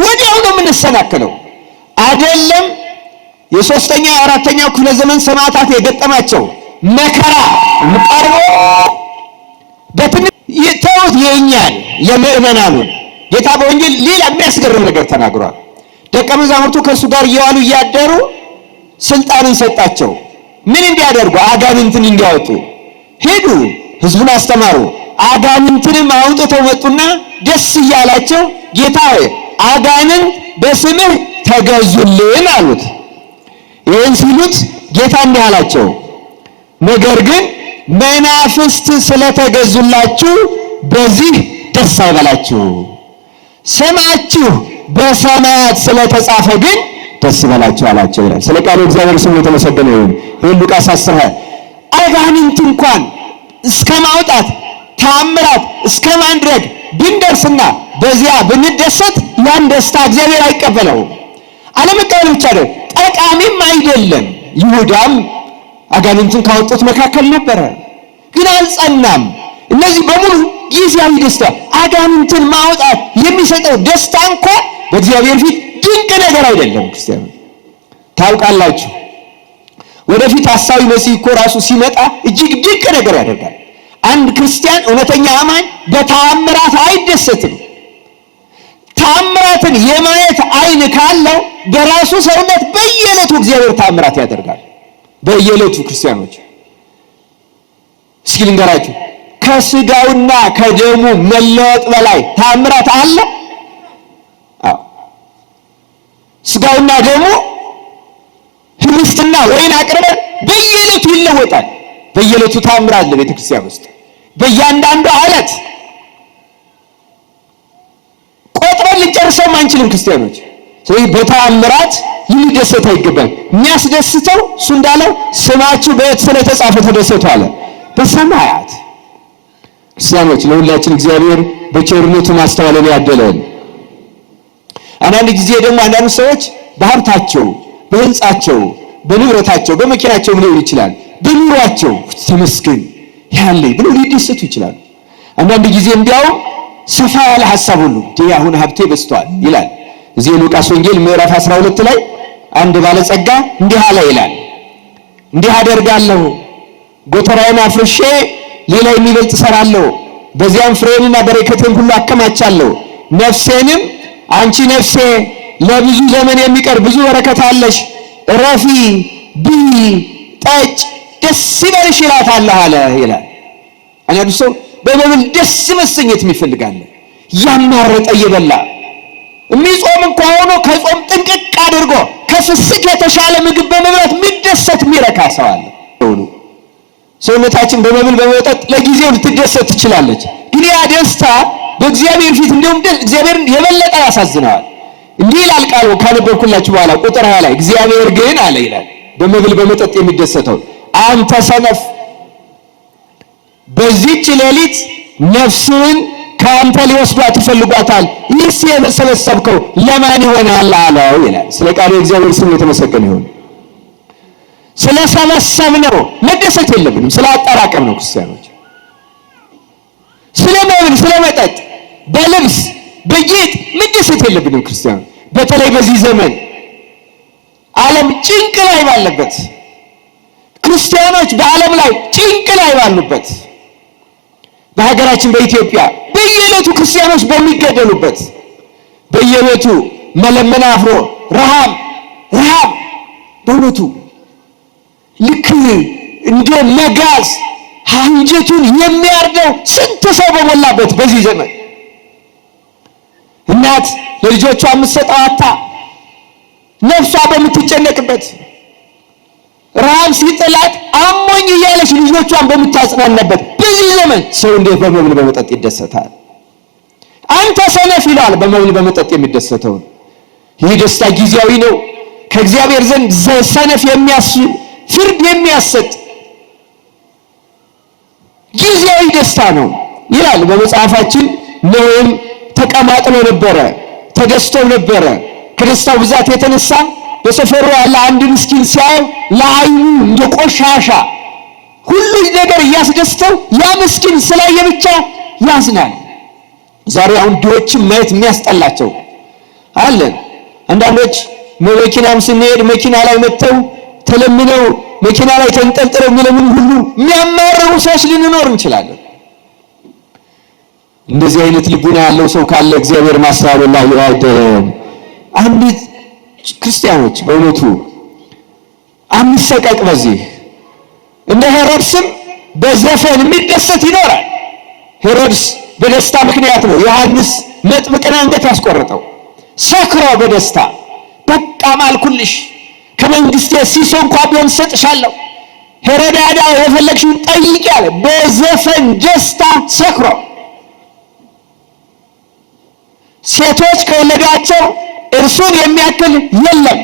ወዲያው ነው የምንሰናከለው። አይደለም የሶስተኛ የአራተኛው ክፍለ ዘመን ሰማዕታት የገጠማቸው መከራ ቀርቦ በትንሽ የተውት የእኛን የምእመናኑን ጌታ በወንጌል ሌላ የሚያስገርም ነገር ተናግሯል። ደቀ መዛሙርቱ ከእሱ ጋር እየዋሉ እያደሩ ስልጣንን ሰጣቸው። ምን እንዲያደርጉ? አጋንንትን እንዲያወጡ ሄዱ። ህዝቡን አስተማሩ። አጋንንትንም አውጥተው መጡና ደስ እያላቸው ጌታ ሆይ አጋንንት በስምህ ተገዙልን አሉት። ይህን ሲሉት ጌታ እንዲህ አላቸው፣ ነገር ግን መናፍስት ስለተገዙላችሁ በዚህ ደስ አይበላችሁ፣ ስማችሁ በሰማያት ስለተጻፈ ግን ደስ ይበላችሁ አላቸው ይላል። ስለ ቃሉ እግዚአብሔር ስሙ የተመሰገነ ይሁን። ይህን ሉቃስ 10 አጋንንት እንኳን እስከ ማውጣት ታምራት እስከ ማድረግ ብንደርስና በዚያ ብንደሰት ያን ደስታ እግዚአብሔር አይቀበለውም። አለመቀበል ብቻ አይደለም ጠቃሚም አይደለም። ይሁዳም አጋንንትን ካወጡት መካከል ነበረ፣ ግን አልጸናም። እነዚህ በሙሉ ጊዜያዊ ደስታ። አጋንንትን ማውጣት የሚሰጠው ደስታ እንኳን በእግዚአብሔር ፊት ድንቅ ነገር አይደለም። ክርስቲያኑ ታውቃላችሁ፣ ወደፊት ሐሳዊ መሲህ እኮ ራሱ ሲመጣ እጅግ ድንቅ ነገር ያደርጋል። አንድ ክርስቲያን እውነተኛ አማኝ በተአምራት አይደሰትም። ተአምራትን የማየት አይን ካለው በራሱ ሰውነት በየዕለቱ እግዚአብሔር ተአምራት ያደርጋል። በየዕለቱ ክርስቲያኖች እስኪ ልንገራችሁ፣ ከስጋውና ከደሙ መለወጥ በላይ ተአምራት አለ? አዎ። ስጋውና ደሙ ህብስትና ወይን አቅርበን በየዕለቱ ይለወጣል። በየዕለቱ ታምር አለ ቤተክርስቲያን ውስጥ በእያንዳንዱ ዕለት ቆጥረን ልንጨርሰው አንችልም ክርስቲያኖች። ስለዚህ በተአምራት ልንደሰት ይገባል። የሚያስደስተው እሱ እንዳለው ስማችሁ በየት ስለተጻፈ ተደሰቱ አለ፣ በሰማያት። ክርስቲያኖች ለሁላችን እግዚአብሔር በቸርነቱ ማስተዋልን ያደለን። አንዳንድ ጊዜ ደግሞ አንዳንድ ሰዎች በሀብታቸው፣ በህንጻቸው፣ በንብረታቸው፣ በመኪናቸው ሊሆን ይችላል፣ በኑሯቸው ተመስገን ያለኝ ብሎ ሊደሰቱ ይችላል። አንዳንድ ጊዜ እንዲያውም ሰፋ ያለ ሐሳብ ሁሉ አሁን ሀብቴ በዝቷል ይላል። እዚህ ሉቃስ ወንጌል ምዕራፍ 12 ላይ አንድ ባለጸጋ እንዲህ አለ ይላል፣ እንዲህ አደርጋለሁ፣ ጎተራዬን አፍርሼ ሌላ የሚበልጥ እሰራለሁ፣ በዚያም ፍሬንና በረከትን ሁሉ አከማቻለሁ። ነፍሴንም አንቺ ነፍሴ ለብዙ ዘመን የሚቀር ብዙ በረከት አለሽ፣ እረፊ፣ ብይ፣ ጠጭ፣ ደስ ይበልሽ ይላታል አለ ይላል። አንዳንዱ ሰው በመብል ደስ መሰኘት ይፈልጋል። ያማረጠ እየበላ የሚጾም እንኳን ሆኖ ከጾም ጥንቅቅ አድርጎ ከፍስክ የተሻለ ምግብ በመብላት የሚደሰት የሚረካ ሰው አለ። ሰውነታችን በመብል በመጠጥ ለጊዜው ልትደሰት ትችላለች፣ ግን ያ ደስታ በእግዚአብሔር ፊት እንደውም እግዚአብሔርን የበለጠ ያሳዝነዋል። እንዲህ ይላል ቃሉ ካነበብኩላችሁ በኋላ ቁጥር 20 ላይ እግዚአብሔር ግን አለ ይላል በመብል በመጠጥ የሚደሰተው አንተ ሰነፍ በዚህች ሌሊት ነፍስን ከአንተ ሊወስዷት ይፈልጓታል፣ ይህስ የሰበሰብከው ለማን ይሆናል አለው ይላል። ስለ ቃሉ የእግዚአብሔር ስም የተመሰገነ ይሁን። ስለ ሰበሰብነው መደሰት የለብንም፣ ስለ አጠራቀም ነው ክርስቲያኖች። ስለ መብል፣ ስለ መጠጥ፣ በልብስ በጌጥ መደሰት የለብንም ክርስቲያኖች። በተለይ በዚህ ዘመን ዓለም ጭንቅ ላይ ባለበት፣ ክርስቲያኖች በዓለም ላይ ጭንቅ ላይ ባሉበት፣ በሀገራችን በኢትዮጵያ በየዕለቱ ክርስቲያኖች በሚገደሉበት፣ በየቤቱ መለመን አፍሮ ረሃብ በእውነቱ ልክ እንደ መጋዝ አንጀቱን የሚያርደው ስንት ሰው በሞላበት በዚህ ዘመን እናት ለልጆቿ የምትሰጠው አጣ ነፍሷ በምትጨነቅበት፣ ረሃብ ሲጥላት አሞኝ እያለች ልጆቿን በምታጽናናበት በዚህ ዘመን ሰው እንዴት በመብል በመጠጥ ይደሰታል? አንተ ሰነፍ ይላል በመብል በመጠጥ የሚደሰተው። ይህ ደስታ ጊዜያዊ ነው፣ ከእግዚአብሔር ዘንድ ሰነፍ ፍርድ የሚያሰጥ ጊዜያዊ ደስታ ነው ይላል በመጽሐፋችን። ኖህም ተቀማጥሎ ነበረ፣ ተደስቶ ነበረ። ከደስታው ብዛት የተነሳ በሰፈሩ ያለ አንድ ምስኪን ሲያይ ለዓይኑ እንደ ቆሻሻ ሁሉ ነገር እያስደስተው ያ ምስኪን ስላየ ብቻ ያዝናል። ዛሬ አሁን ድሆችን ማየት የሚያስጠላቸው አለን። አንዳንዶች መኪናም ስንሄድ መኪና ላይ መጥተው ተለምነው መኪና ላይ ተንጠልጥለው የሚለምኑ ሁሉ የሚያማርሩ ሰዎች ልንኖር እንችላለን። እንደዚህ አይነት ልቡና ያለው ሰው ካለ እግዚአብሔር ማስተዋሉን ላይ አይደለም። አንዲት ክርስቲያኖች በእውነቱ አንሰቀቅ። በዚህ እንደ ሄሮድስም በዘፈን የሚደሰት ይኖራል። ሄሮድስ በደስታ ምክንያት ነው ዮሐንስ መጥምቅን አንገት ያስቆረጠው። ሰክሮ በደስታ በቃ ማልኩልሽ፣ ከመንግስቴ ሲሶ እንኳን ቢሆን ሰጥሻለሁ፣ ሄሮድያዳ የፈለግሽውን ጠይቂ አለ። በዘፈን ደስታ ሰክሮ ሴቶች ከወለዷቸው እርሱን የሚያክል የለም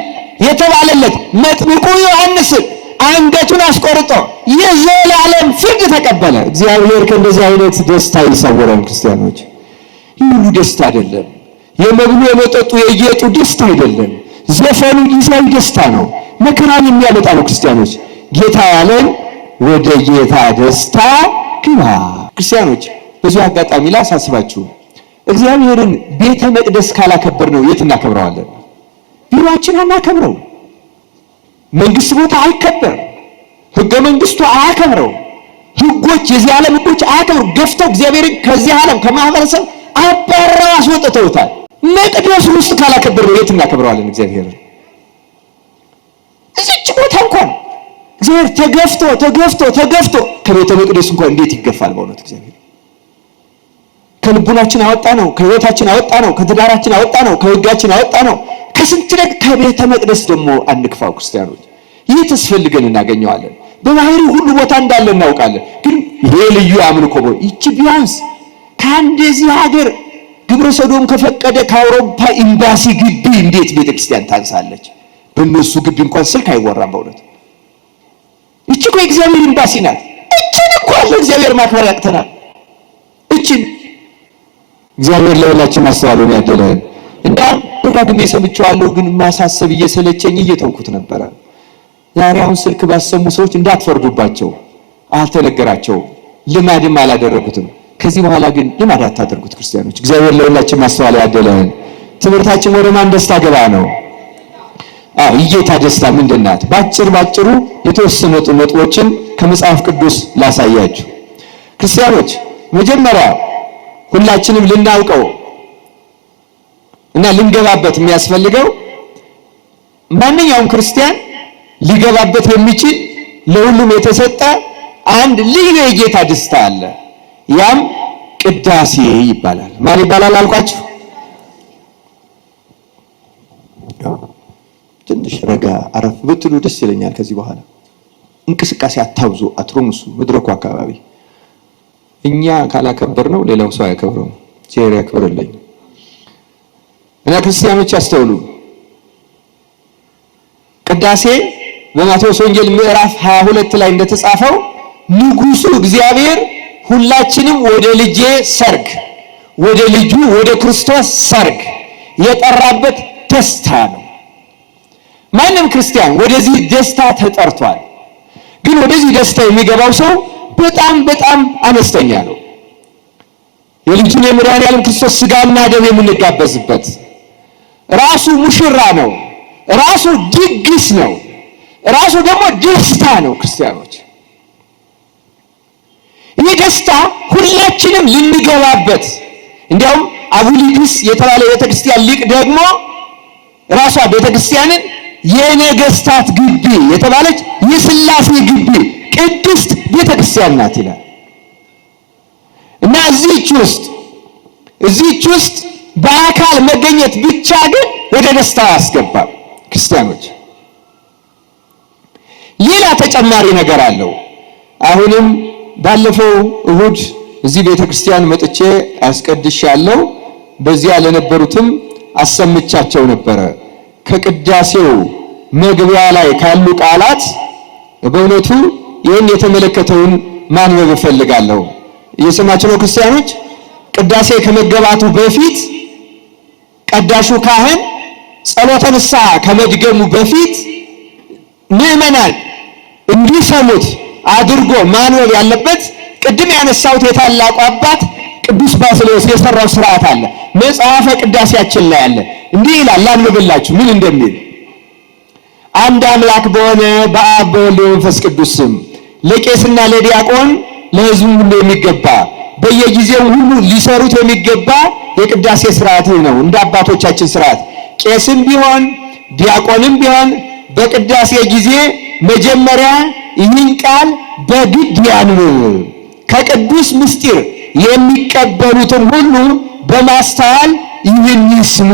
የተባለለት መጥምቁ ዮሐንስን አንገቱን አስቆርጦ የዘላለም ፍርድ ተቀበለ። እግዚአብሔር ከእንደዚህ አይነት ደስታ ይሰውረን። ክርስቲያኖች ይህ ሁሉ ደስታ አይደለም። የመብሉ የመጠጡ የጌጡ ደስታ አይደለም። ዘፈኑ ጊዜያዊ ደስታ ነው፣ መከራን የሚያመጣ ነው። ክርስቲያኖች ጌታ ያለን ወደ ጌታ ደስታ ግባ። ክርስቲያኖች በዚህ አጋጣሚ ላሳስባችሁ፣ እግዚአብሔርን ቤተ መቅደስ ካላከበር ነው የት እናከብረዋለን? ቢሮአችን አናከብረው፣ መንግስት ቦታ አይከበር፣ ህገ መንግስቱ አያከብረው፣ ህጎች የዚህ ዓለም ህጎች አያከብሩ። ገፍተው እግዚአብሔርን ከዚህ ዓለም ከማህበረሰብ አባረው አስወጥተውታል። መቅደስ ውስጥ ካላከበር ነው የት እናከብረዋለን? እግዚአብሔርን እዚች ቦታ እንኳን እግዚአብሔር ተገፍቶ ከቤተ መቅደስ እንኳን እንዴት ይገፋል? በእውነት እግዚአብሔር ከልቡናችን አወጣ ነው፣ ከህይወታችን አወጣ ነው፣ ከትዳራችን አወጣ ነው፣ ከህጋችን አወጣ ነው፣ ከስንት ከቤተ መቅደስ ደግሞ አንክፋው ክርስቲያኖች። ይህ ተስፈልገን እናገኘዋለን። በባህሪው ሁሉ ቦታ እንዳለ እናውቃለን። ግን ይሄ ልዩ አምልኮ ይቺ ቢያንስ ከአንደዚህ ሀገር ግብረ ሰዶም ከፈቀደ ከአውሮፓ ኤምባሲ ግቢ እንዴት ቤተክርስቲያን ታንሳለች? በእነሱ ግቢ እንኳን ስልክ አይወራም። በእውነት እቺ እኮ የእግዚአብሔር ኤምባሲ ናት። እቺን እንኳን ለእግዚአብሔር ማክበር ያቅተናል። እቺን እግዚአብሔር ለሁላችን ማስተዋሉን ያደለን። እና ደጋግሜ ሰምቼዋለሁ፣ ግን ማሳሰብ እየሰለቸኝ እየተውኩት ነበረ። ዛሬ አሁን ስልክ ባሰሙ ሰዎች እንዳትፈርዱባቸው፣ አልተነገራቸውም፣ ልማድም አላደረጉትም። ከዚህ በኋላ ግን ልማድ አታደርጉት ክርስቲያኖች። እግዚአብሔር ለሁላችን ማስተዋል ያደለን። ትምህርታችን ወደ ማን ደስታ ገባ ነው? የጌታ ደስታ ምንድን ናት? ባጭሩ የተወሰኑ ነጥቦችን ከመጽሐፍ ቅዱስ ላሳያችሁ። ክርስቲያኖች መጀመሪያ ሁላችንም ልናውቀው እና ልንገባበት የሚያስፈልገው ማንኛውም ክርስቲያን ሊገባበት የሚችል ለሁሉም የተሰጠ አንድ ልዩ የጌታ ደስታ አለ። ያም ቅዳሴ ይባላል። ማን ይባላል አልኳችሁ? ትንሽ ረጋ አረፍ ብትሉ ደስ ይለኛል። ከዚህ በኋላ እንቅስቃሴ አታብዙ፣ አትሩምሱ። መድረኩ አካባቢ እኛ ካላከበር ነው ሌላው ሰው ያከብረው። ጄሪ ያክብርልኝ እና ክርስቲያኖች አስተውሉ። ቅዳሴ በማቴዎስ ወንጌል ምዕራፍ 22 ላይ እንደተጻፈው ንጉሡ እግዚአብሔር ሁላችንም ወደ ልጄ ሰርግ፣ ወደ ልጁ ወደ ክርስቶስ ሰርግ የጠራበት ደስታ ነው። ማንም ክርስቲያን ወደዚህ ደስታ ተጠርቷል። ግን ወደዚህ ደስታ የሚገባው ሰው በጣም አነስተኛ ነው። የልጁን የመድኃኔዓለም ክርስቶስ ሥጋና ደም የምንጋበዝበት ራሱ ሙሽራ ነው፣ ራሱ ድግስ ነው፣ ራሱ ደግሞ ደስታ ነው። ክርስቲያኖች ይህ ደስታ ሁላችንም ልንገባበት። እንዲያውም አቡሊዲስ የተባለ ቤተክርስቲያን ሊቅ ደግሞ ራሷ ቤተክርስቲያንን የነገስታት ግቢ የተባለች የሥላሴ ግቢ ቅድስት ቤተክርስቲያን ናት ይላል። እና እዚህች ውስጥ በአካል መገኘት ብቻ ግን ወደ ደስታ ያስገባል። ክርስቲያኖች ሌላ ተጨማሪ ነገር አለው። አሁንም ባለፈው እሁድ እዚህ ቤተክርስቲያን መጥቼ አስቀድሻለሁ። በዚያ ለነበሩትም አሰምቻቸው ነበረ። ከቅዳሴው መግቢያ ላይ ካሉ ቃላት በእውነቱ ይህን የተመለከተውን ማንበብ እፈልጋለሁ። እየሰማችሁ ነው ክርስቲያኖች? ቅዳሴ ከመገባቱ በፊት ቀዳሹ ካህን ጸሎተ ንስሐ ከመድገሙ በፊት ምዕመናን እንዲሰሙት አድርጎ ማንበብ ያለበት ቅድም ያነሳሁት የታላቁ አባት ቅዱስ ባስልዮስ የሰራው ስርዓት አለ። መጽሐፈ ቅዳሴያችን ላይ አለ። እንዲህ ይላል፣ ላንብብላችሁ ምን እንደሚል። አንድ አምላክ በሆነ በአብ በወልድ በመንፈስ ቅዱስ ስም ለቄስና ለዲያቆን ለሕዝቡ ሁሉ የሚገባ በየጊዜው ሁሉ ሊሰሩት የሚገባ የቅዳሴ ስርዓት ነው። እንደ አባቶቻችን ስርዓት ቄስም ቢሆን ዲያቆንም ቢሆን በቅዳሴ ጊዜ መጀመሪያ ይህን ቃል በግድ ያንብብ፣ ከቅዱስ ምስጢር የሚቀበሉትን ሁሉ በማስተዋል ይህን ይስሙ፣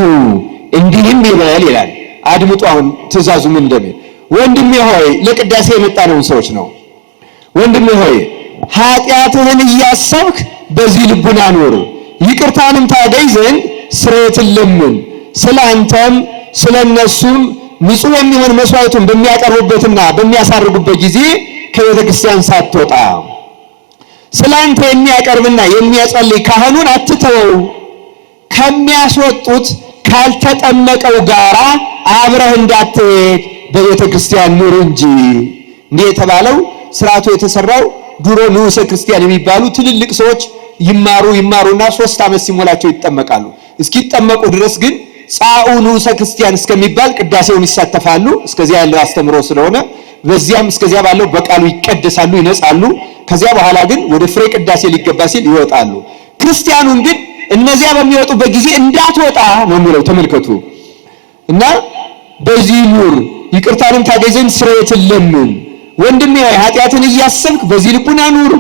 እንዲህም ይበል ይላል። አድምጡ። አሁን ትእዛዙ ምን እንደሚል። ወንድሜ ሆይ፣ ለቅዳሴ የመጣነውን ሰዎች ነው። ወንድሜ ሆይ ኃጢአትህን እያሰብክ በዚህ ልቡና ኑር፣ ይቅርታንም ታገኝ ዘንድ ስርየትን ለምን። ስለ አንተም ስለ እነሱም ንጹሕ የሚሆን መስዋዕቱን በሚያቀርቡበትና በሚያሳርጉበት ጊዜ ከቤተ ክርስቲያን ሳትወጣ ስለ አንተ የሚያቀርብና የሚያጸልይ ካህኑን አትተወው፣ ከሚያስወጡት ካልተጠመቀው ጋራ አብረህ እንዳትሄድ በቤተ ክርስቲያን ኑር እንጂ። እንዲህ የተባለው ስርዓቱ የተሰራው ድሮ ንዑሰ ክርስቲያን የሚባሉ ትልልቅ ሰዎች ይማሩና 3 ዓመት ሲሞላቸው ይጠመቃሉ። እስኪጠመቁ ድረስ ግን ጻኡ ንዑሰ ክርስቲያን እስከሚባል ቅዳሴውን ይሳተፋሉ። እስከዚያ ያለው አስተምሮ ስለሆነ በዚያም እስከዚያ ባለው በቃሉ ይቀደሳሉ፣ ይነጻሉ። ከዚያ በኋላ ግን ወደ ፍሬ ቅዳሴ ሊገባ ሲል ይወጣሉ። ክርስቲያኑን ግን እነዚያ በሚወጡበት ጊዜ እንዳትወጣ ነው የሚለው። ተመልከቱ። እና በዚህ ኑር፣ ይቅርታንም ታገኝ ዘንድ ስርየትን ለምን። ወንድሜ ኃጢአትን እያሰብክ በዚህ ልቡና ኑር፣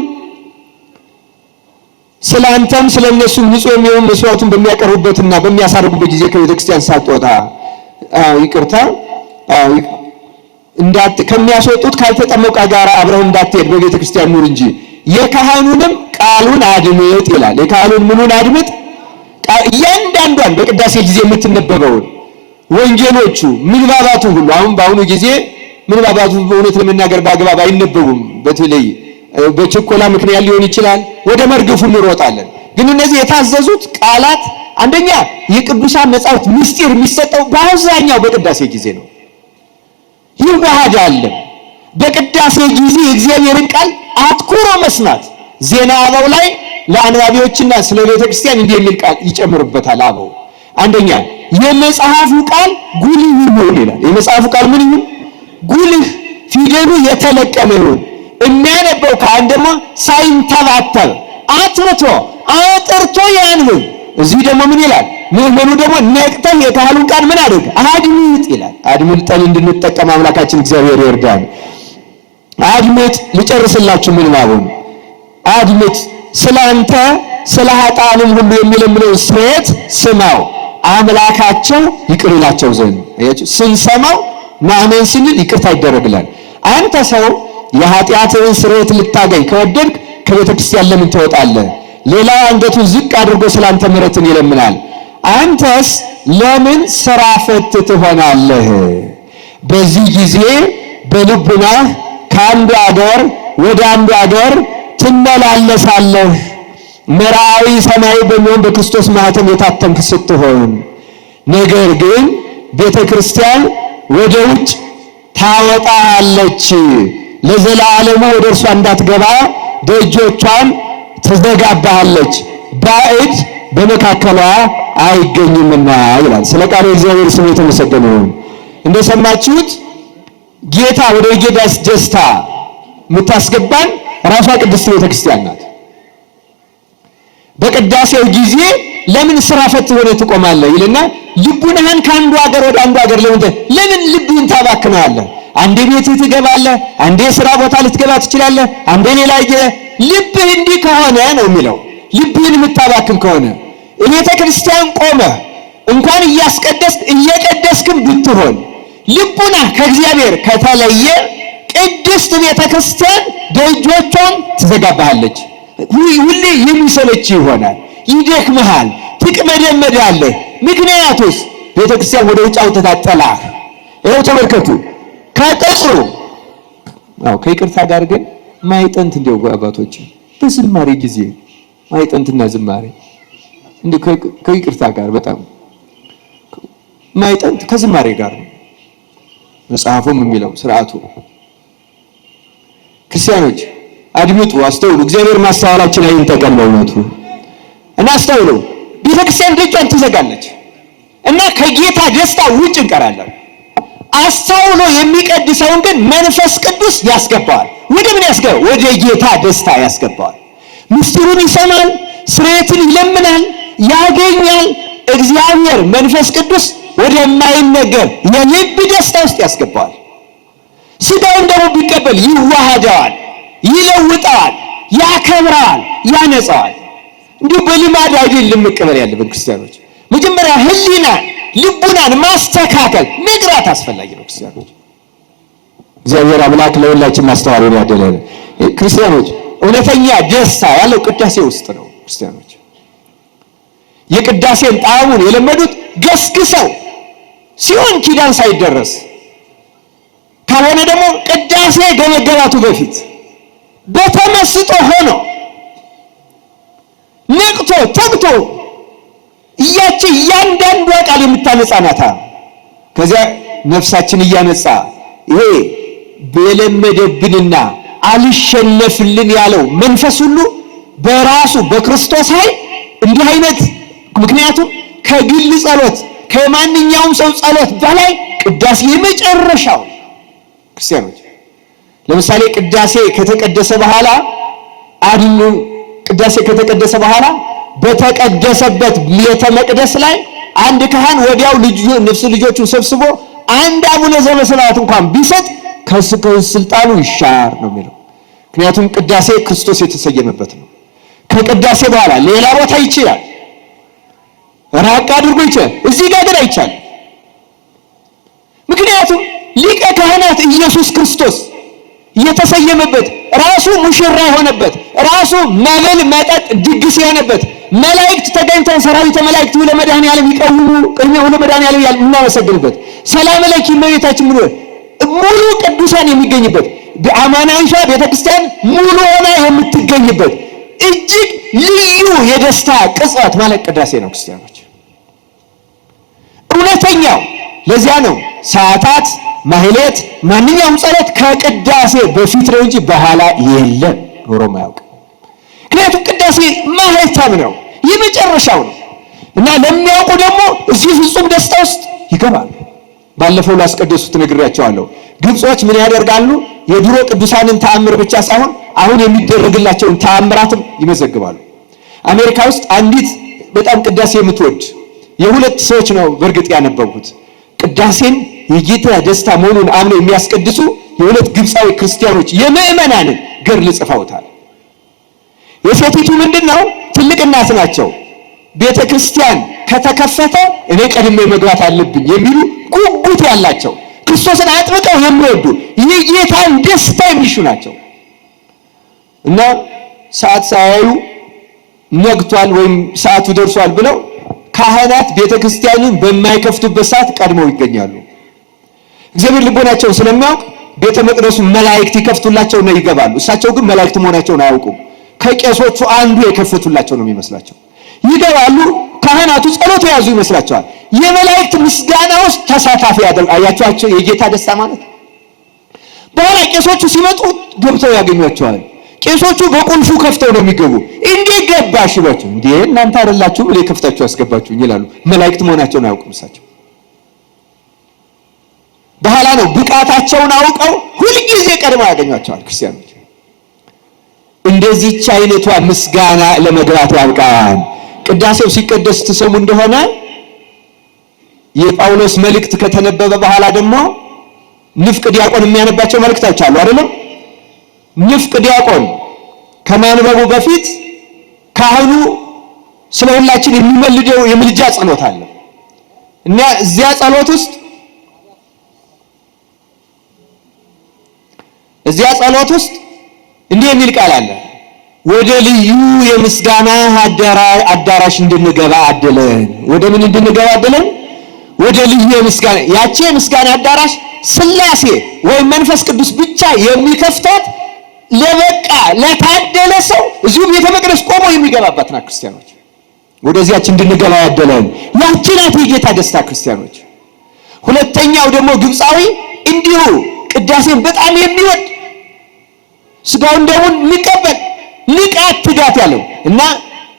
ስለ አንተም ስለ እነሱም ንጹሕ የሚሆን መስዋዕቱን በሚያቀርቡበትና በሚያሳርጉበት ጊዜ ከቤተ ክርስቲያን ሳትወጣ ይቅርታ ከሚያስወጡት ካልተጠመቀ ጋር አብረው እንዳትሄድ በቤተ ክርስቲያን ኑር እንጂ የካህኑንም ቃሉን አድምጥ ይላል። የካህኑን ምኑን አድምጥ? እያንዳንዷን በቅዳሴ ጊዜ የምትነበበውን ወንጌሎቹ ምንባባቱ ሁሉ አሁን በአሁኑ ጊዜ ምንባባቱ በእውነት ለመናገር በአግባብ አይነበቡም። በተለይ በችኮላ ምክንያት ሊሆን ይችላል። ወደ መርገፉ እንሮጣለን። ግን እነዚህ የታዘዙት ቃላት አንደኛ የቅዱሳን መጻሕፍት ምስጢር የሚሰጠው በአብዛኛው በቅዳሴ ጊዜ ነው። ይዋሃዳል። በቅዳሴ ጊዜ የእግዚአብሔርን ቃል አትኩሮ መስማት። ዜና አበው ላይ ለአንባቢዎችና ስለ ቤተ ክርስቲያን እንዲህ የሚል ቃል ይጨምርበታል አበው። አንደኛ የመጽሐፉ ቃል ጉልህ ይሁን ይላል። የመጽሐፉ ቃል ምን ይሁን? ጉልህ፣ ፊደሉ የተለቀመ ይሁን። የሚያነበው ካህን ደግሞ ሳይንተባተብ አትርቶ አጥርቶ ያንብብ። እዚህ ደግሞ ምን ይላል? ምዕመኑ ደግሞ ነቅተህ የካህኑን ቃል ምን አድርግ? አድምጥ ይላል። አድምጠን እንድንጠቀም አምላካችን እግዚአብሔር ይርዳን። አድምጥ። ልጨርስላችሁ ምንባቡን። አድምጥ። ስላንተ ስለ ኃጥአንም ሁሉ የሚለምነው ስርየት ስማው፣ አምላካቸው ይቅር ይላቸው ዘንድ። ስንሰማው ማመን ስንል ይቅርታ ይደረግላል። አንተ ሰው የኃጢአትህን ስርየት ልታገኝ ከወደድክ ከቤተ ክርስቲያን ለምን ትወጣለህ? ሌላው አንገቱን ዝቅ አድርጎ ስላንተ ምሕረትን ይለምናል። አንተስ ለምን ሥራ ፈት ትሆናለህ? በዚህ ጊዜ በልቡናህ ከአንዱ አገር ወደ አንዱ አገር ትመላለሳለህ። መርዓዊ ሰማያዊ በሚሆን በክርስቶስ ማኅተም የታተምክ ስትሆን፣ ነገር ግን ቤተ ክርስቲያን ወደ ውጭ ታወጣሃለች። ለዘላለሙ ወደ እርሷ እንዳትገባ ደጆቿን ትዘጋባሃለች፣ ባዕድ በመካከሏ አይገኝምና ይላል። ስለ ቃሉ እግዚአብሔር ስም የተመሰገነ ይሁን። እንደሰማችሁት ጌታ ወደ ጌዳስ ደስታ የምታስገባን ራሷ ቅድስት ቤተ ክርስቲያን ናት። በቅዳሴው ጊዜ ለምን ሥራ ፈት ሆነህ ትቆማለህ ይልና ልቡናህን ከአንዱ ሀገር ወደ አንዱ ሀገር ለምን ልብህን ታባክናለህ? አንዴ ቤትህ ትገባለህ፣ አንዴ ሥራ ቦታ ልትገባ ትችላለህ፣ አንዴ ሌላ ልብህ እንዲህ ከሆነ ነው የሚለው። ልብህን የምታባክን ከሆነ ቤተ ክርስቲያን ቆመህ እንኳን እየቀደስክም ብትሆን ልቡና ከእግዚአብሔር ከተለየ ቅድስት ቤተ ክርስቲያን ደጆቿን ትዘጋባሃለች። ሁሌ የሚሰለች ይሆናል፣ ይደክምሃል፣ ትቅመደመዳለህ። ምክንያቱስ ቤተ ክርስቲያን ወደ ውጭ አውጥታ ጥላህ። ይኸው ተመልከቱ ከቅጽሩ ከይቅርታ ጋር ግን ማይጠንት እንደው አባቶች በዝማሬ ጊዜ ማይጠንትና ዝማሬ እንደ ከይቅርታ ጋር በጣም ማይጠንት ከዝማሬ ጋር ነው መጽሐፉም የሚለው ሥርዓቱ። ክርስቲያኖች አድምጡ፣ አስተውሉ። እግዚአብሔር ማስተዋላችን ላይ ይንጠቀም በእውነቱ እና አስተውሉ። ቤተክርስቲያን ደጇን ትዘጋለች እና ከጌታ ደስታ ውጭ እንቀራለን። አስተውሎ የሚቀድሰውን ግን መንፈስ ቅዱስ ያስገባዋል። ወደ ምን ያስገባዋል? ወደ ጌታ ደስታ ያስገባዋል። ምስጢሩን ይሰማል፣ ስርየትን ይለምናል፣ ያገኛል። እግዚአብሔር መንፈስ ቅዱስ ወደማይነገር የልብ ደስታ ውስጥ ያስገባዋል። ሥጋውን ደግሞ ቢቀበል ይዋሃደዋል፣ ይለውጠዋል፣ ያከብረዋል፣ ያነጻዋል። እንዲሁ በልማድ አይደለም መቀበል ያለብን ክርስቲያኖች። መጀመሪያ ሕሊናን ልቡናን ማስተካከል መግራት አስፈላጊ ነው ክርስቲያኖች። እግዚአብሔር አምላክ ለሁላችን ማስተዋሉን ያደለን። ክርስቲያኖች እውነተኛ ደስታ ያለው ቅዳሴ ውስጥ ነው። ክርስቲያኖች የቅዳሴን ጣዕሙን የለመዱት ገስግሰው ሲሆን ኪዳን ሳይደረስ ካልሆነ ደግሞ ቅዳሴ ከመገባቱ በፊት በተመስጦ ሆኖ ነቅቶ ተግቶ እያንዳንዷ ቃል የምታነጻ ናታ። ከዚያ ነፍሳችን እያነጻ ይሄ በለመደብንና አልሸነፍልን ያለው መንፈስ ሁሉ በራሱ በክርስቶስ ኃይል እንዲህ አይነት ምክንያቱም ከግል ጸሎት ከማንኛውም ሰው ጸሎት በላይ ቅዳሴ የመጨረሻው ክርስቲያኖች ለምሳሌ ቅዳሴ ከተቀደሰ በኋላ በተቀደሰበት ቤተ መቅደስ ላይ አንድ ካህን ወዲያው ልጆቹን ሰብስቦ አንድ አቡነ ዘበሰማያት እንኳን ቢሰጥ ከስልጣኑ ይሻር ነው የሚለው። ምክንያቱም ቅዳሴ ክርስቶስ የተሰየመበት ነው። ከቅዳሴ በኋላ ሌላ ቦታ ይችላል፣ ራቅ አድርጎ ይችላል። እዚህ ጋር ግን አይቻልም። ምክንያቱም ሊቀ ካህናት ኢየሱስ ክርስቶስ የተሰየመበት ራሱ ሙሽራ የሆነበት ራሱ መብል መጠጥ ድግስ የሆነበት መላእክት ተገኝተው ሰራዊተ መላእክት ለመድኃኔዓለም ይቀውሙ ቅድሚያው ለመድኃኔዓለም እናመሰግንበት ሰላም ለኪ እመቤታችን ሙሉ ቅዱሳን የሚገኝበት በአማናዊቷ ቤተክርስቲያን ሙሉ ሆና የምትገኝበት እጅግ ልዩ የደስታ ቅጽበት ማለት ቅዳሴ ነው። ክርስቲያኖች እውነተኛው ለዚያ ነው ሰዓታት ማህሌት ማንኛውም ጸሎት ከቅዳሴ በፊት ነው እንጂ በኋላ የለም ኖሮም አያውቅም። ምክንያቱም ቅዳሴ ማህተም ነው፣ የመጨረሻው ነው እና ለሚያውቁ ደግሞ እዚህ ፍጹም ደስታ ውስጥ ይገባሉ። ባለፈው ላስቀደሱት ነግሬያቸዋለሁ። ግብጾች ምን ያደርጋሉ? የድሮ ቅዱሳንን ተአምር ብቻ ሳይሆን አሁን የሚደረግላቸውን ተአምራትም ይመዘግባሉ። አሜሪካ ውስጥ አንዲት በጣም ቅዳሴ የምትወድ የሁለት ሰዎች ነው በእርግጥ ያነበቡት ቅዳሴን የጌታ ደስታ መሆኑን አምነው የሚያስቀድሱ የሁለት ግብፃዊ ክርስቲያኖች የምእመናንን ገድል ጽፈውታል። የሴቲቱ ምንድነው? ትልቅ እናት ናቸው። ቤተ ክርስቲያን ከተከፈተ እኔ ቀድሜ መግባት አለብኝ የሚሉ ጉጉት ያላቸው ክርስቶስን አጥብቀው የሚወዱ የጌታን ደስታ የሚሹ ናቸው እና ሰዓት ሳያዩ ነግቷል ወይም ሰዓቱ ደርሷል ብለው ካህናት ቤተ ክርስቲያኑን በማይከፍቱበት ሰዓት ቀድመው ይገኛሉ። እግዚአብሔር ልቦናቸውን ስለሚያውቅ ቤተ መቅደሱን መላእክት ይከፍቱላቸው ነው ይገባሉ። እሳቸው ግን መላእክት መሆናቸውን አያውቁም። ከቄሶቹ አንዱ የከፈቱላቸው ነው የሚመስላቸው። ይገባሉ። ካህናቱ ጸሎት የያዙ ይመስላቸዋል። የመላእክት ምስጋና ውስጥ ተሳታፊ ያደርጋያቸው የጌታ ደስታ ማለት። በኋላ ቄሶቹ ሲመጡ ገብተው ያገኟቸዋል። ቄሶቹ በቁልፉ ከፍተው ነው የሚገቡ። እንዴት ገባሽ ይሏቸው። እንዴ እናንተ አይደላችሁ ብለ ከፍታችሁ አስገባችሁ ይላሉ። መላእክት መሆናቸውን አያውቁም እሳቸው። በኋላ ነው ብቃታቸውን አውቀው ሁልጊዜ ቀድመው ያገኟቸዋል ክርስቲያኖች። እንደዚህች አይነቷ ምስጋና ለመግባት ያብቃን። ቅዳሴው ሲቀደስ ተሰሙ እንደሆነ የጳውሎስ መልእክት ከተነበበ በኋላ ደግሞ ንፍቅ ዲያቆን የሚያነባቸው መልእክቶች አሉ አይደል? ንፍቅ ዲያቆን ከማንበቡ በፊት ካህኑ ስለሁላችን የሚመልደው የምልጃ ጸሎት አለ እና እዚያ ጸሎት ውስጥ እንዲህ የሚል ቃል አለ። ወደ ልዩ የምስጋና አዳራሽ እንድንገባ አደለን። ወደ ምን እንድንገባ አደለን? ወደ ልዩ የምስጋና ያቺ የምስጋና አዳራሽ ሥላሴ ወይም መንፈስ ቅዱስ ብቻ የሚከፍታት ለበቃ ለታደለ ሰው እዚሁ ቤተ መቅደስ ቆሞ የሚገባባት ናት። ክርስቲያኖች ወደዚያች እንድንገባ ያደለን ያቺ ናት የጌታ ደስታ ክርስቲያኖች። ሁለተኛው ደግሞ ግብፃዊ እንዲሁ ቅዳሴን በጣም የሚወድ ስጋውን ደሙን የሚቀበል ንቃት ትጋት ያለው እና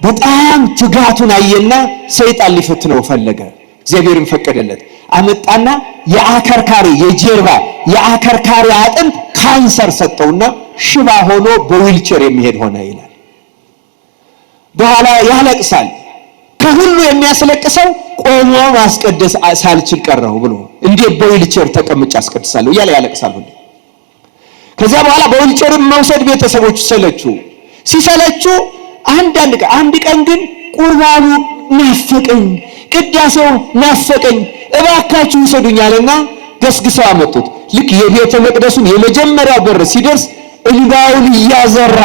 በጣም ትጋቱን አየና ሰይጣን ሊፈትነው ፈለገ። እግዚአብሔርን ፈቀደለት። አመጣና የአከርካሪ የጀርባ የአከርካሪ አጥንት ካንሰር ሰጠውና ሽባ ሆኖ በዊልቸር የሚሄድ ሆነ ይላል። በኋላ ያለቅሳል። ከሁሉ የሚያስለቅሰው ቆሞ ማስቀደስ ሳልችል ቀረው ብሎ እንዴት በዊልቸር ተቀምጬ አስቀድሳለሁ እያለ ያለቅሳል ሁሉ። ከዚያ በኋላ በዊልቸር መውሰድ ቤተሰቦቹ ሰለቹ። ሲሰለቹ አንድ ቀን ግን ቁርባኑ ናፈቀኝ፣ ቅዳሴው ናፈቀኝ፣ እባካችሁ ውሰዱኛልና ገስግሰው አመጡት። ልክ የቤተ መቅደሱን የመጀመሪያው በር ሲደርስ እንባውን እያዘራ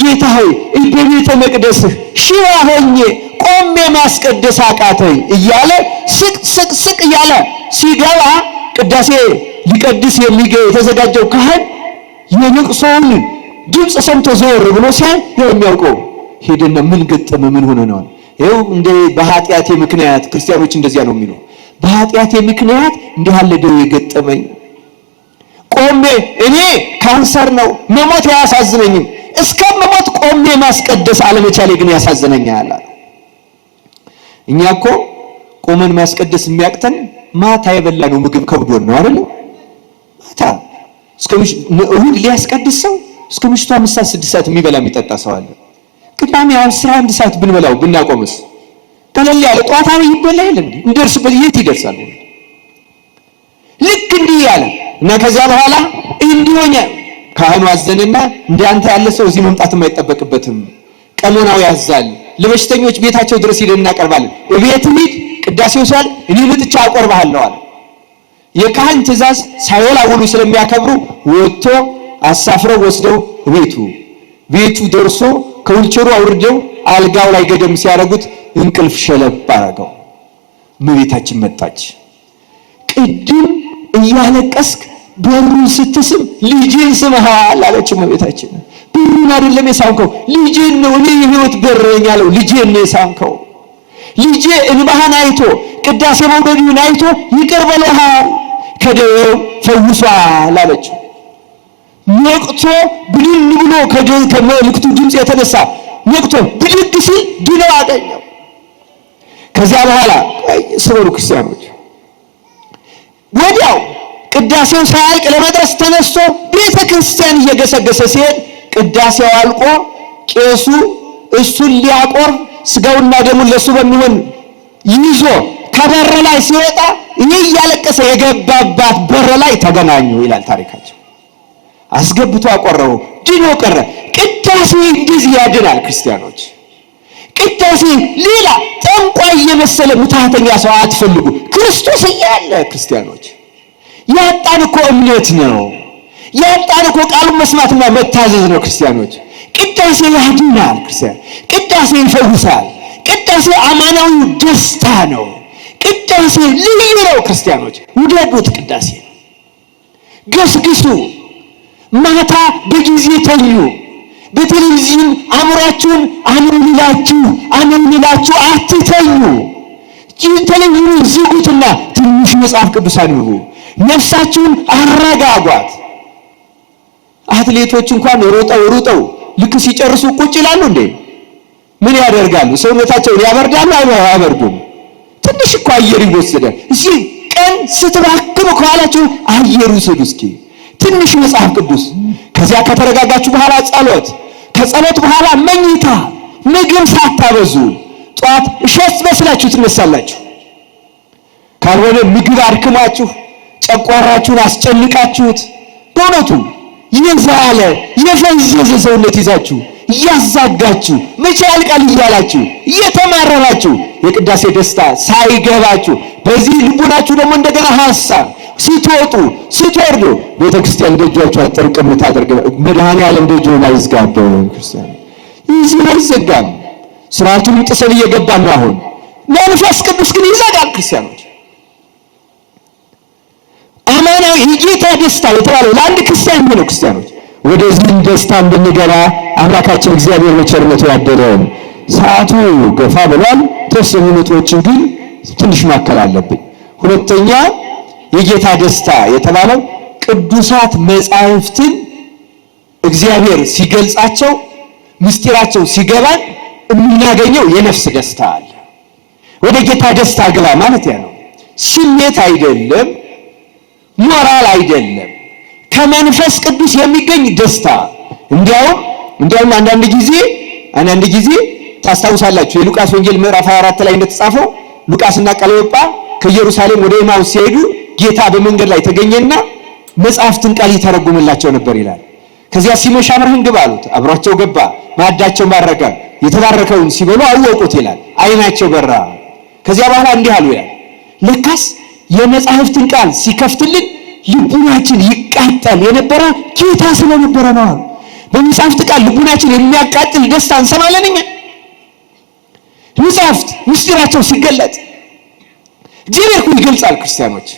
ጌታ ሆይ በቤተ መቅደስህ ሽባ ሆኜ ቆሜ ማስቀደስ አቃተኝ እያለ ስቅ እያለ ሲገባ ቅዳሴ ሊቀድስ የተዘጋጀው ካህን የልቅሶውን ድምፅ ሰምቶ ዘወር ብሎ ሲያይ የሚያውቀው ሄደና ምን ገጠመ ምን ሆነ ነው። ይኸው እንደ በኃጢአቴ ምክንያት ክርስቲያኖች እንደዚያ ነው የሚሉ። በኃጢአቴ ምክንያት እንዲህ ያለ ደዌ የገጠመኝ ቆሜ እኔ ካንሰር ነው መሞት አያሳዝነኝም፣ እስከ መሞት ቆሜ ማስቀደስ አለመቻሌ ግን ያሳዝነኛል አለ። እኛ እኮ ቆመን ማስቀደስ የሚያቅተን ማታ የበላነው ምግብ ከብዶን ነው አይደል? ማታ እሁድ ሊያስቀድስ ሰው እስከ ምሽቱ 5 ሰዓት 6 ሰዓት የሚበላ የሚጠጣ ሰው አለ። ቅዳሜ 11 ሰዓት ብንበላው ብናቆምስ ቀለል ያለ ጧታዊ ይበላ የለም እንደርስበት የት ይደርሳል? ልክ እንዲህ ያለ እና ከዚያ በኋላ እንዲሆኛ ካህኑ አዘነና እንዳንተ ያለ ሰው እዚህ መምጣት የማይጠበቅበትም ቀኖናው ያዛል። ለበሽተኞች ቤታቸው ድረስ ሄደን እናቀርባለን። ቤት ሂድ ቅዳሴው ሳል እኔ መጥቻ አቆርባለሁ አለ። የካህን ትእዛዝ ሳይወላውሉ ስለሚያከብሩ ወጥቶ አሳፍረው ወስደው ቤቱ ደርሶ ከውልቸሩ አውርደው አልጋው ላይ ገደም ሲያደርጉት እንቅልፍ ሸለብ አደረገው። እመቤታችን መጣች። ቅድም እያለቀስክ በሩን ስትስም ልጄን ስመሃል አለች እመቤታችን። በሩን አይደለም የሳምከው ልጄን ነው። እኔ የሕይወት በር ነኝ አለው። ልጄን ነው የሳምከው። ልጄ እንባህን አይቶ ቅዳሴ መውደድህን አይቶ ይቅር በለሃል፣ ከደዌው ፈውሷል አለችው። ነቅቶ ብልን ብሎ ከመልእክቱ ድምፅ የተነሳ ነቅቶ ብድግ ሲል ድኖ አገኘው። ከዚያ በኋላ ስበሩ ክርስቲያኖች፣ ወዲያው ቅዳሴው ሳያልቅ ለመድረስ ተነስቶ ቤተ ክርስቲያን እየገሰገሰ ሲሄድ ቅዳሴው አልቆ ቄሱ እሱን ሊያቆርብ ስጋውና ደሙን ለሱ በሚሆን ይዞ ከበር ላይ ሲወጣ ይህ እያለቀሰ የገባባት በር ላይ ተገናኙ ይላል ታሪካቸው። አስገብቶ አቆረበው፣ ድኖ ቀረ። ቅዳሴ እንደዚህ ያድናል ክርስቲያኖች። ቅዳሴ ሌላ ጠንቋይ የመሰለ ምትሃተኛ ሰው አትፈልጉ። ክርስቶስ እያለ ክርስቲያኖች ያጣን እኮ እምነት ነው። ያጣን እኮ ቃሉን መስማትና መታዘዝ ነው ክርስቲያኖች። ቅዳሴ ያድናል ክርስቲያን። ቅዳሴ ይፈውሳል። ቅዳሴ አማናዊ ደስታ ነው። ቅዳሴ ልዩ ነው ክርስቲያኖች። ውደዱት። ቅዳሴ ገስግሱ። ማታ በጊዜ ተኙ። በቴሌቪዥን አእምሯችሁን አነውልላችሁ አትተኙ። ቴሌቪዥኑን ዝጉትና ትንሽ መጽሐፍ ቅዱስ አንብቡ። ነፍሳችሁን አረጋጓት። አትሌቶች እንኳን ሮጠው ልክ ሲጨርሱ ቁጭ ይላሉ እንዴ? ምን ያደርጋሉ? ሰውነታቸውን ያበርዳሉ? አያበርዱም? ትንሽ እኮ አየር ይወስዳል። እዚህ ቀን ስትባክኑ ከኋላችሁ አየር ውሰዱ እስኪ ትንሽ መጽሐፍ ቅዱስ። ከዚያ ከተረጋጋችሁ በኋላ ጸሎት፣ ከጸሎት በኋላ መኝታ። ምግብ ሳታበዙ ጧት እሸት መስላችሁ ትነሳላችሁ። ካልሆነ ምግብ አድክማችሁ ጨጓራችሁን አስጨንቃችሁት በእውነቱ የዛለ የፈዘዘ ሰውነት ይዛችሁ እያዛጋችሁ መቼ ያልቃል እያላችሁ እየተማረራችሁ የቅዳሴ ደስታ ሳይገባችሁ በዚህ ልቡናችሁ ደግሞ እንደገና ሐሳብ ስትወጡ ስትወርዱ ቤተክርስቲያን ደጆቿን ጥርቅም ታደርግ። መድኃኔዓለም ደጆን አይዝጋብን ክርስቲያን። ይህ አይዘጋም። ስርዓቱን ጥሰን እየገባን ነው። አሁን መንፈስ ቅዱስ ግን ይዘጋል ክርስቲያኖች። አማናዊ የጌታ ደስታ የተባለው ለአንድ ክርስቲያን ነው ክርስቲያኖች። ወደዚህ ደስታ እንድንገባ አምላካችን እግዚአብሔር በቸርነቱ ያደረን። ሰዓቱ ገፋ ብሏል። ተወሰኑ ነጥቦችን ግን ትንሽ ማከል አለብኝ። ሁለተኛ የጌታ ደስታ የተባለው ቅዱሳት መጻሕፍትን እግዚአብሔር ሲገልጻቸው ምስጢራቸው ሲገባን የምናገኘው የነፍስ ደስታ አለ። ወደ ጌታ ደስታ ግባ ማለት ያ ነው። ስሜት አይደለም፣ ሞራል አይደለም፣ ከመንፈስ ቅዱስ የሚገኝ ደስታ። እንዲያውም አንዳንድ ጊዜ ታስታውሳላችሁ የሉቃስ ወንጌል ምዕራፍ 24 ላይ እንደተጻፈው ሉቃስና ቀለዮጳ ከኢየሩሳሌም ወደ ኤማሁስ ሲሄዱ ጌታ በመንገድ ላይ ተገኘና መጽሐፍትን ቃል ይተረጉምላቸው ነበር ይላል። ከዚያ ሲመሽ አብረን ግባ አሉት። አብሯቸው ገባ። ማዕዳቸውን ባረከ። የተባረከውን ሲበሉ አወቁት ይላል። ዓይናቸው በራ። ከዚያ በኋላ እንዲህ አሉ ይላል፣ ለካስ የመጽሐፍትን ቃል ሲከፍትልን ልቡናችን ይቃጠል የነበረ ጌታ ስለነበረ ነው አሉ። በመጽሐፍት ቃል ልቡናችን የሚያቃጥል ደስታ እንሰማለን እኛ። መጽሐፍት ምስጢራቸው ሲገለጥ እግዚአብሔር እኮ ይገልጻል ክርስቲያኖች።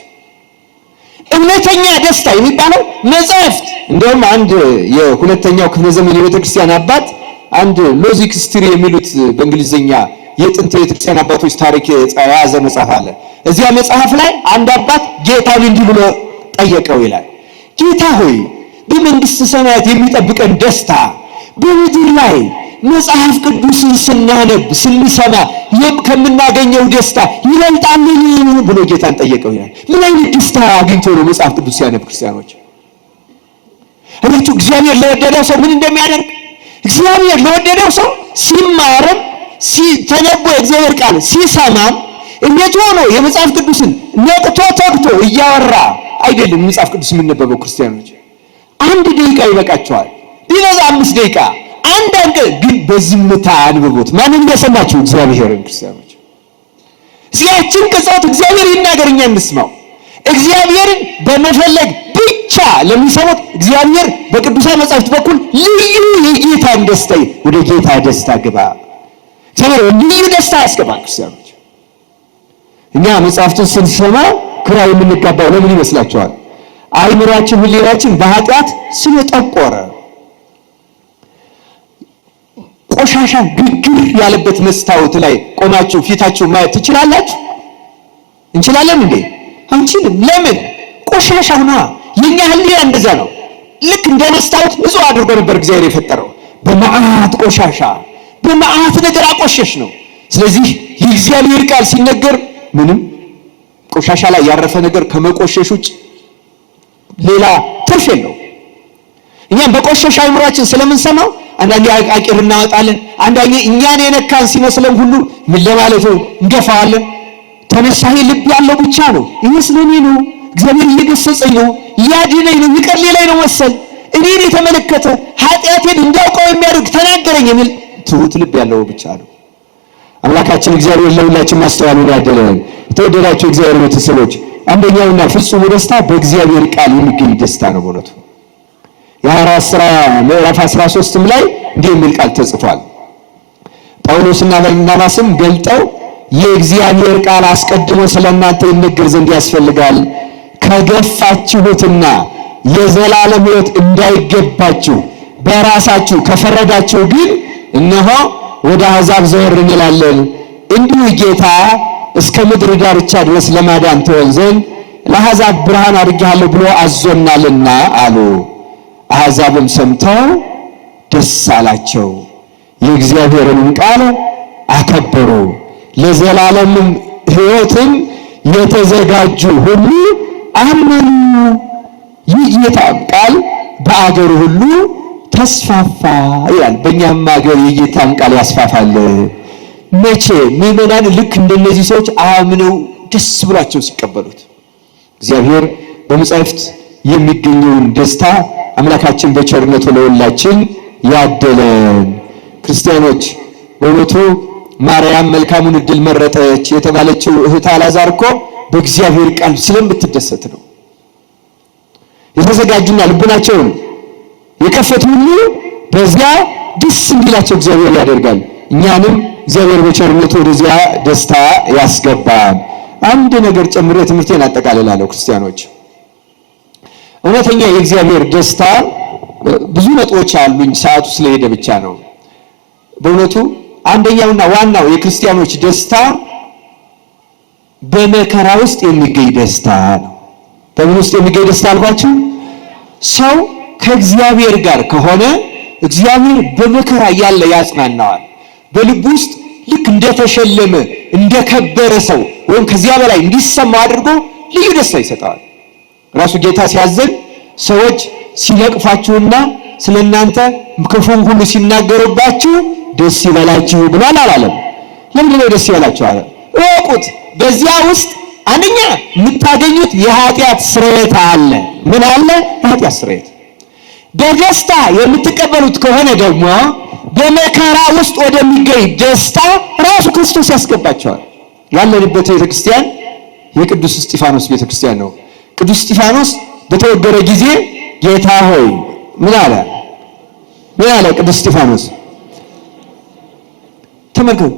እውነተኛ ደስታ የሚባለው መጽሐፍት። እንደውም አንድ የሁለተኛው ክፍለ ዘመን የቤተ ክርስቲያን አባት አንድ ሎጂክ ስትሪ የሚሉት በእንግሊዝኛ የጥንት የቤተክርስቲያን አባቶች ታሪክ የያዘ መጽሐፍ አለ። እዚያ መጽሐፍ ላይ አንድ አባት ጌታን እንዲህ ብሎ ጠየቀው ይላል፣ ጌታ ሆይ በመንግስት ሰማያት የሚጠብቀን ደስታ በምድር ላይ መጽሐፍ ቅዱስን ስናነብ ስንሰማ ከምናገኘው ደስታ ይበልጣልን ብሎ ጌታን ጠየቀው ይላል። ምን አይነት ደስታ አግኝቶ ነው መጽሐፍ ቅዱስ ሲያነብ ክርስቲያኖች? እግዚአብሔር ለወደደው ሰው ምን እንደሚያደርግ እግዚአብሔር ለወደደው ሰው ሲማርም ሲተነቦ የእግዚአብሔር ቃል ሲሰማም እንዴት ሆኖ የመጽሐፍ ቅዱስን ነቅቶ ተግቶ እያወራ አይደለም መጽሐፍ ቅዱስ የምንነበበው ክርስቲያኖች። 1 ደቂቃ ይበቃቸዋል፣ ቢበዛ 5 ደቂቃ። አንዳንድ ግን በዝምታ አንብቦት ማን እንደሰማችሁ እግዚአብሔርን ክርስቲያኖች። እዚያችን ቅጽበት እግዚአብሔር ይናገርኛ እንስማው። እግዚአብሔርን በመፈለግ ብቻ ለሚሰሩት እግዚአብሔር በቅዱሳን መጻሕፍት በኩል ልዩ የጌታን ደስታ ወደ ጌታ ደስታ ግባ እግዚአብሔር ልዩ ደስታ ያስገባል። ክርስቲያኖች እኛ መጻሕፍቱን ስንሰማ ግራ የምንጋባው ለምን ይመስላችኋል? አይምሮአችን ሁሌራችን በኃጢአት ስለጠቆረ ቆሻሻ ግግር ያለበት መስታወት ላይ ቆማችሁ ፊታችሁ ማየት ትችላላችሁ? እንችላለን እንዴ? አንችልም። ለምን? ቆሻሻው ነው። የኛ ህሊና እንደዛ ነው። ልክ እንደ መስታወት ንጹህ አድርጎ ነበር እግዚአብሔር የፈጠረው። በመዓት ቆሻሻ በመዓት ነገር አቆሸሽ ነው። ስለዚህ የእግዚአብሔር ቃል ሲነገር ምንም ቆሻሻ ላይ ያረፈ ነገር ከመቆሸሽ ውጭ ሌላ ትርፍ የለው። እኛም በቆሸሽ አይምሮአችን ስለምንሰማው አንዳንዴ አቂር እናወጣለን። አንዳንዴ እኛን የነካን ሲመስለን ሁሉ ምን ለማለት እንገፋዋለን። ተነሳሂ ልብ ያለው ብቻ ነው። ይሄ ስለኔ ነው፣ እግዚአብሔር እየገሰጸኝ ነው፣ ሊያድነኝ ነው፣ ይቅር ሊለኝ ነው መሰል እኔን የተመለከተ ኃጢአቴን እንዳውቀው የሚያደርግ ተናገረኝ የሚል ትሁት ልብ ያለው ብቻ ነው። አምላካችን እግዚአብሔር ለሁላችን ማስተዋሉን ያደለን። የተወደዳችሁ እግዚአብሔር ቤተሰቦች አንደኛውና ፍጹም ደስታ በእግዚአብሔር ቃል የሚገኝ ደስታ ነው። በእውነቱ የሐዋርያት ሥራ ምዕራፍ 13 ላይ እንዲህ የሚል ቃል ተጽፏል። ጳውሎስና በርናባስም ገልጠው የእግዚአብሔር ቃል አስቀድሞ ስለእናንተ ይነገር ዘንድ ያስፈልጋል፣ ከገፋችሁትና የዘላለም ሕይወት እንዳይገባችሁ በራሳችሁ ከፈረዳችሁ ግን እነሆ ወደ አሕዛብ ዘወር እንላለን። እንዲሁ ጌታ እስከ ምድር ዳርቻ ድረስ ለማዳን ትሆን ዘንድ ለአሕዛብ ብርሃን አድርጌሃለሁ ብሎ አዞናልና አሉ። አሕዛብም ሰምተው ደስ አላቸው፣ የእግዚአብሔርንም ቃል አከበሩ። ለዘላለምም ሕይወትም የተዘጋጁ ሁሉ አመኑ። ይህ ጌታም ቃል በአገሩ ሁሉ ተስፋፋ ይላል። በእኛም አገር የጌታን ቃል ያስፋፋል። መቼ? ምዕመናን ልክ እንደነዚህ ሰዎች አምነው ደስ ብሏቸው ሲቀበሉት። እግዚአብሔር በመጻሕፍት የሚገኘውን ደስታ አምላካችን በቸርነቱ ለሁላችን ያደለን። ክርስቲያኖች በእውነቱ ማርያም መልካሙን ዕድል መረጠች የተባለችው እህት አልዓዛር እኮ በእግዚአብሔር ቃል ስለምትደሰት ነው። የተዘጋጁና ልቡናቸውን የከፈቱ ሁሉ በዚያ ደስ እንዲላቸው እግዚአብሔር ያደርጋል። እኛንም እግዚአብሔር በቸርነቱ ወደዚያ ደስታ ያስገባል። አንድ ነገር ጨምሬ ትምህርቴን አጠቃልላለሁ። ክርስቲያኖች እውነተኛ የእግዚአብሔር ደስታ ብዙ ነጥቦች አሉኝ፣ ሰዓቱ ስለሄደ ብቻ ነው። በእውነቱ አንደኛውና ዋናው የክርስቲያኖች ደስታ በመከራ ውስጥ የሚገኝ ደስታ ነው። በምን ውስጥ የሚገኝ ደስታ አልኳችሁ? ሰው ከእግዚአብሔር ጋር ከሆነ እግዚአብሔር በመከራ ያለ ያጽናናዋል። በልቡ ውስጥ ልክ እንደተሸለመ እንደከበረ ሰው ወይም ከዚያ በላይ እንዲሰማው አድርጎ ልዩ ደስታ ይሰጠዋል። ራሱ ጌታ ሲያዘን ሰዎች ሲነቅፋችሁና ስለናንተ ክፉን ሁሉ ሲናገሩባችሁ ደስ ይበላችሁ ብሏል አላለም? ለምንድን ነው ደስ ይበላችሁ አለ? እወቁት፣ በዚያ ውስጥ አንደኛ የምታገኙት የኃጢአት ስርየት አለ። ምን አለ? የኃጢአት ስርየት። በደስታ የምትቀበሉት ከሆነ ደግሞ በመከራ ውስጥ ወደሚገኝ ደስታ ራሱ ክርስቶስ ያስገባቸዋል። ያለንበት ቤተክርስቲያን የቅዱስ እስጢፋኖስ ቤተክርስቲያን ነው። ቅዱስ እስጢፋኖስ በተወገረ ጊዜ ጌታ ሆይ ምን አለ? ምን አለ ቅዱስ እስጢፋኖስ? ተመልከቱ፣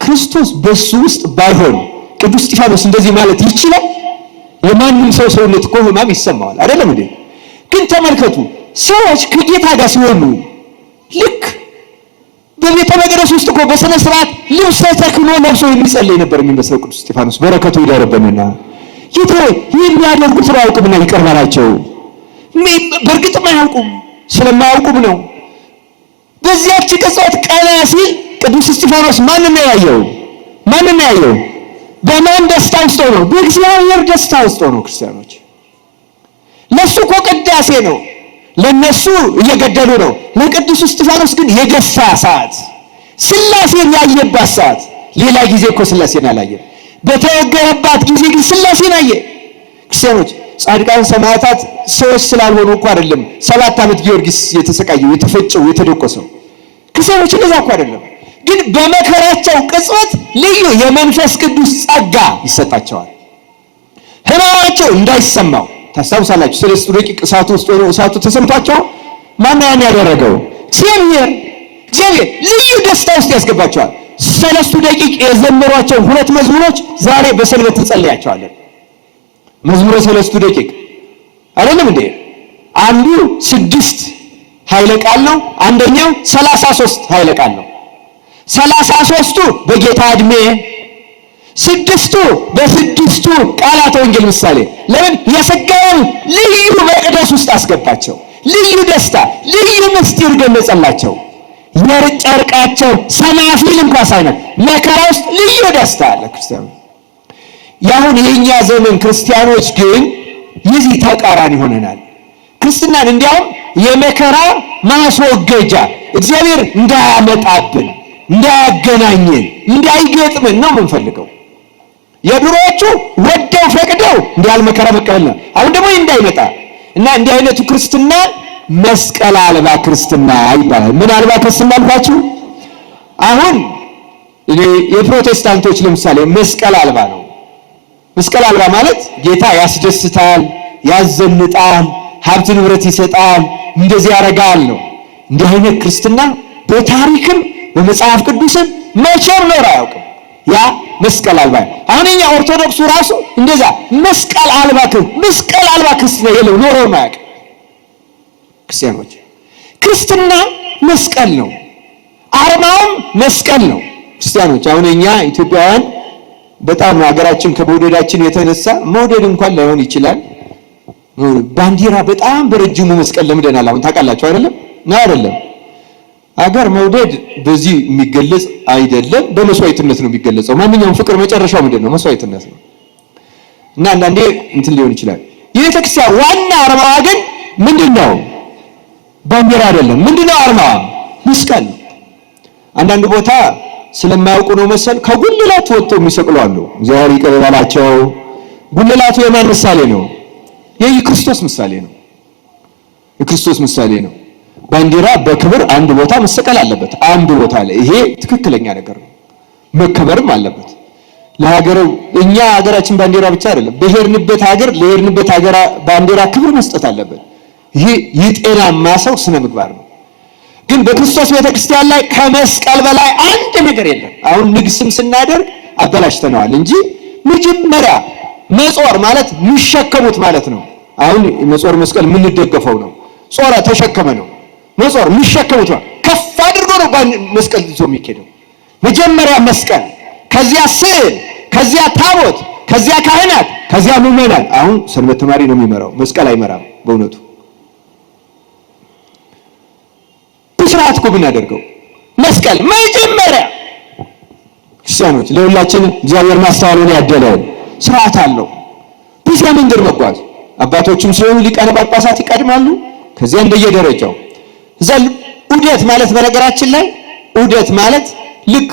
ክርስቶስ በሱ ውስጥ ባይሆን ቅዱስ እስጢፋኖስ እንደዚህ ማለት ይችላል? የማንም ሰው ሰውነት እኮ ሕማም ይሰማዋል አይደለም እንዴ? ግን ተመልከቱ፣ ሰዎች ከጌታ ጋር ሲሆኑ ልክ በቤተ መቅደስ ውስጥ እኮ በስነ ስርዓት ልብስ ተክኖ ለብሶ የሚጸልይ ነበር የሚመስለው ቅዱስ እስጢፋኖስ። በረከቱ ይደርብንና ጌታ የሚያደርጉት አያውቁምና ይቅር በላቸው። በእርግጥም አያውቁም፣ ስለማያውቁም ነው። በዚያች ቅጽበት ቀና ሲል ቅዱስ እስጢፋኖስ ማንን ያየው? ማንን ያየው? በማን ደስታ ውስጥ ነው? በእግዚአብሔር ደስታ ውስጥ ነው። ክርስቲያኖች ለሱ እኮ ቅዳሴ ነው፣ ለነሱ እየገደሉ ነው። ለቅዱስ እስጢፋኖስ ግን የገፋ ሰዓት፣ ሥላሴን ያየባት ሰዓት። ሌላ ጊዜ እኮ ሥላሴን አላየም። በተወገረባት ጊዜ ግን ሥላሴን አየ። ክርስቲያኖች ጻድቃን ሰማዕታት ሰዎች ስላልሆኑ እኮ አይደለም 7 ዓመት ጊዮርጊስ የተሰቃየው የተፈጨው የተደቆሰው። ክርስቲያኖች እንደዛ እኮ አይደለም። ግን በመከራቸው ቅጽበት ልዩ የመንፈስ ቅዱስ ጸጋ ይሰጣቸዋል። ህማማቸው እንዳይሰማው ታስታውሳላችሁ። ሰለስቱ ደቂቅ እሳቱ ውስጥ ሆነው እሳቱ ተሰምቷቸው ማን ያን ያደረገው? እግዚአብሔር ልዩ ደስታ ውስጥ ያስገባቸዋል። ሰለስቱ ደቂቅ የዘመሯቸው 2 መዝሙሮች ዛሬ በሰንበት እንጸልያቸዋለን። መዝሙረ ሰለስቱ ደቂቅ አይደለም እንዴ? አንዱ 6 ኃይለ ቃል ነው፣ አንደኛው 33 ኃይለ ቃል ነው። 33ቱ በጌታ ዕድሜ፣ 6ቱ በ6ቱ ቃላተ ወንጌል ምሳሌ። ለምን የሰጋውን ልዩ መቅደስ ውስጥ አስገባቸው። ልዩ ደስታ፣ ልዩ ምስጢር ገለጸላቸው። የጨርቃቸው ሰናፊል እንኳን ሳይነት መከራ ውስጥ ልዩ ደስታ አለ ክርስቲያኑ። ያሁን የኛ ዘመን ክርስቲያኖች ግን የዚህ ተቃራኒ ሆነናል። ክርስትናን እንዲያውም የመከራ ማስወገጃ እግዚአብሔር እንዳያመጣብን፣ እንዳያገናኘን፣ እንዳይገጥመን ነው የምንፈልገው። የድሮዎቹ ወደው ፈቅደው እንዲያል መከራ መቀበል ነው። አሁን ደግሞ እንዳይመጣ እና እንዲህ አይነቱ ክርስትና መስቀል አልባ ክርስትና ይባላል። ምን አልባ ክርስትና አልባችሁ? አሁን የፕሮቴስታንቶች ለምሳሌ መስቀል አልባ ነው። መስቀል አልባ ማለት ጌታ ያስደስታል፣ ያዘንጣል፣ ሀብት ንብረት ይሰጣል፣ እንደዚህ ያደርጋል ነው። እንዲህ አይነት ክርስትና በታሪክም በመጽሐፍ ቅዱስም መቼም ኖር አያውቅም። ያ መስቀል አልባ። አሁን እኛ ኦርቶዶክሱ ራሱ እንደዛ መስቀል አልባ ክርስትና የለው ኖሮ ማያውቅ። ክርስቲያኖች ክርስትና መስቀል ነው፣ አርማውም መስቀል ነው። ክርስቲያኖች አሁን እኛ ኢትዮጵያውያን በጣም ሀገራችን ከመውደዳችን የተነሳ መውደድ እንኳን ላይሆን ይችላል፣ ባንዲራ በጣም በረጅሙ መስቀል ለምደናል። አሁን ታውቃላችሁ አይደለም? ነው አይደለም? አገር መውደድ በዚህ የሚገለጽ አይደለም፣ በመስዋዕትነት ነው የሚገለጸው። ማንኛውም ፍቅር መጨረሻው ምንድን ነው? መስዋዕትነት ነው። እና አንዳንዴ እንትን ሊሆን ይችላል። የቤተክርስቲያን ዋና አርማዋ ግን ምንድነው? ባንዲራ አይደለም። ምንድነው አርማዋ? መስቀል ነው። አንዳንድ ቦታ ስለማያውቁ ነው መሰል ከጉልላቱ ወጥተው የሚሰቅሉ አሉ። እግዚአብሔር ይቅር ይበላቸው። ጉልላቱ የማን ምሳሌ ነው? የክርስቶስ ምሳሌ ነው። የክርስቶስ ምሳሌ ነው። ባንዲራ በክብር አንድ ቦታ መሰቀል አለበት። አንድ ቦታ ላይ ይሄ ትክክለኛ ነገር ነው፣ መከበርም አለበት። ለሀገር እኛ ሀገራችን ባንዲራ ብቻ አይደለም፣ በሄድንበት ሀገር ለሄድንበት ሀገር ባንዲራ ክብር መስጠት አለበት። ይሄ የጤናማ ሰው ስነ ምግባር ነው። ግን በክርስቶስ ቤተክርስቲያን ላይ ከመስቀል በላይ አንድ ነገር የለም። አሁን ንግስም ስናደርግ አበላሽተነዋል እንጂ መጀመሪያ መጾር ማለት የሚሸከሙት ማለት ነው። አሁን መጾር መስቀል የምንደገፈው ነው። ጾረ ተሸከመ ነው። መጾር የሚሸከሙት ነው። ከፍ አድርጎ ነው መስቀል ይዞ የሚኬደው። መጀመሪያ መስቀል፣ ከዚያ ስዕል፣ ከዚያ ታቦት፣ ከዚያ ካህናት፣ ከዚያ ምዕመናን። አሁን ሰንበት ተማሪ ነው የሚመራው፣ መስቀል አይመራም። በእውነቱ ስርዓት እኮ ብናደርገው መስቀል መጀመሪያ። ክርስቲያኖች ለሁላችን እግዚአብሔር ማስተዋሉን ያደለን ስርዓት አለው። በዚያ መንገድ መጓዝ አባቶችም ሲሆኑ ሊቃነ ጳጳሳት ይቀድማሉ። ከዚያ እንደየደረጃው ዘል ዑደት ማለት በነገራችን ላይ ዑደት ማለት ልክ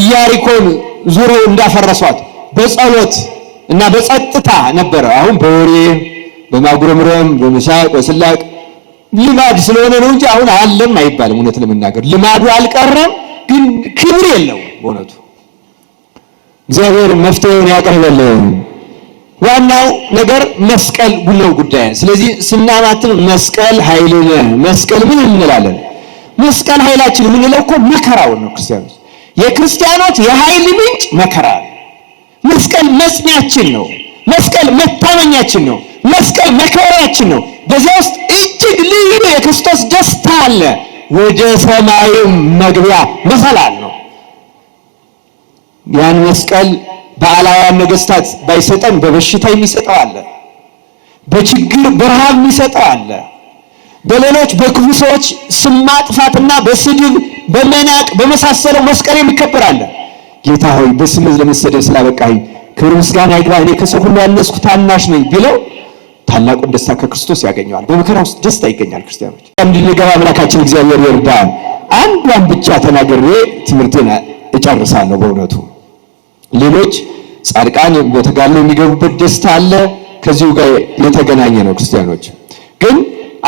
ኢያሪኮን ዙሪያው እንዳፈረሷት በጸሎት እና በጸጥታ ነበረ። አሁን በወሬ በማጉረምረም በመሳቅ በስላቅ ልማድ ስለሆነ ነው እንጂ አሁን አለም አይባልም። እውነት ለመናገር ልማዱ አልቀረም፣ ግን ክብር የለው። በእውነቱ እግዚአብሔር መፍትሄውን ያቀርበልን። ዋናው ነገር መስቀል ጉለው ጉዳይ። ስለዚህ ስናማትም መስቀል ኃይልነ መስቀል ምን እንላለን? መስቀል ኃይላችን የምንለው እኮ መከራውን ነው። ክርስቲያኖች የክርስቲያኖች የኃይል ምንጭ መከራ ነው። መስቀል መጽኛችን ነው። መስቀል መታመኛችን ነው። መስቀል መከራችን ነው። በዚያ ውስጥ እጅግ ልዩ የክርስቶስ ደስታ አለ። ወደ ሰማይም መግቢያ መሰላል ነው። ያን መስቀል በአላውያን ነገስታት ባይሰጠን በበሽታ የሚሰጠው አለ፣ በችግር በረሃብ የሚሰጠው አለ፣ በሌሎች በክፉ ሰዎች ስም ማጥፋትና በስድብ በመናቅ በመሳሰለው መስቀል የሚከበር አለ። ጌታ ሆይ በስምህ ለመሰደብ ስላበቃኝ ክብር ምስጋና ይግባህ፣ እኔ ከሰው ሁሉ ያነስኩ ታናሽ ነኝ ቢለው ታላቁን ደስታ ከክርስቶስ ያገኘዋል። በመከራ ውስጥ ደስታ ይገኛል። ክርስቲያኖች እንድንገባ አምላካችን እግዚአብሔር ይርዳን። አንዷን ብቻ ተናግሬ ትምህርቴን እጨርሳለሁ። በእውነቱ ሌሎች ጻድቃን በተጋድሎ የሚገቡበት ደስታ አለ፣ ከዚሁ ጋር የተገናኘ ነው። ክርስቲያኖች ግን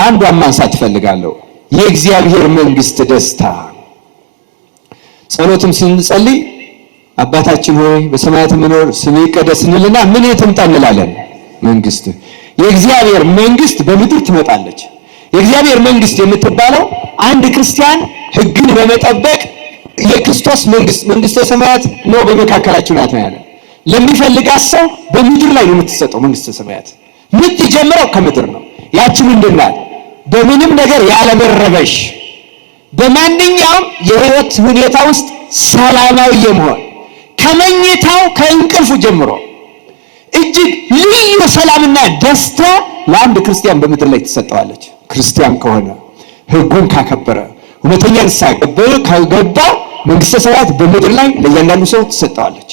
አንዷን ማንሳት እፈልጋለሁ፣ የእግዚአብሔር መንግስት ደስታ። ጸሎትም ስንጸልይ አባታችን ሆይ በሰማያት የምኖር ስምህ ይቀደስ እንልና ምን ትምጣ እንላለን? መንግስት። የእግዚአብሔር መንግስት በምድር ትመጣለች። የእግዚአብሔር መንግስት የምትባለው አንድ ክርስቲያን ሕግን በመጠበቅ የክርስቶስ መንግስተ ሰማያት ነው በመካከላችሁ ናት ነው ያለ። ለሚፈልጋት ሰው በምድር ላይ ነው የምትሰጠው መንግስተ ሰማያት። የምትጀምረው ከምድር ነው። ያቺ ምንድን ናት? በምንም ነገር ያለመረበሽ፣ በማንኛውም የህይወት ሁኔታ ውስጥ ሰላማዊ የመሆን ከመኝታው ከእንቅልፉ ጀምሮ እጅግ ልዩ ሰላምና ደስታ ለአንድ ክርስቲያን በምድር ላይ ትሰጠዋለች። ክርስቲያን ከሆነ ሕጉን ካከበረ እውነተኛ ንስሐ ከገባ መንግስተ ሰማያት በምድር ላይ ለእያንዳንዱ ሰው ትሰጠዋለች።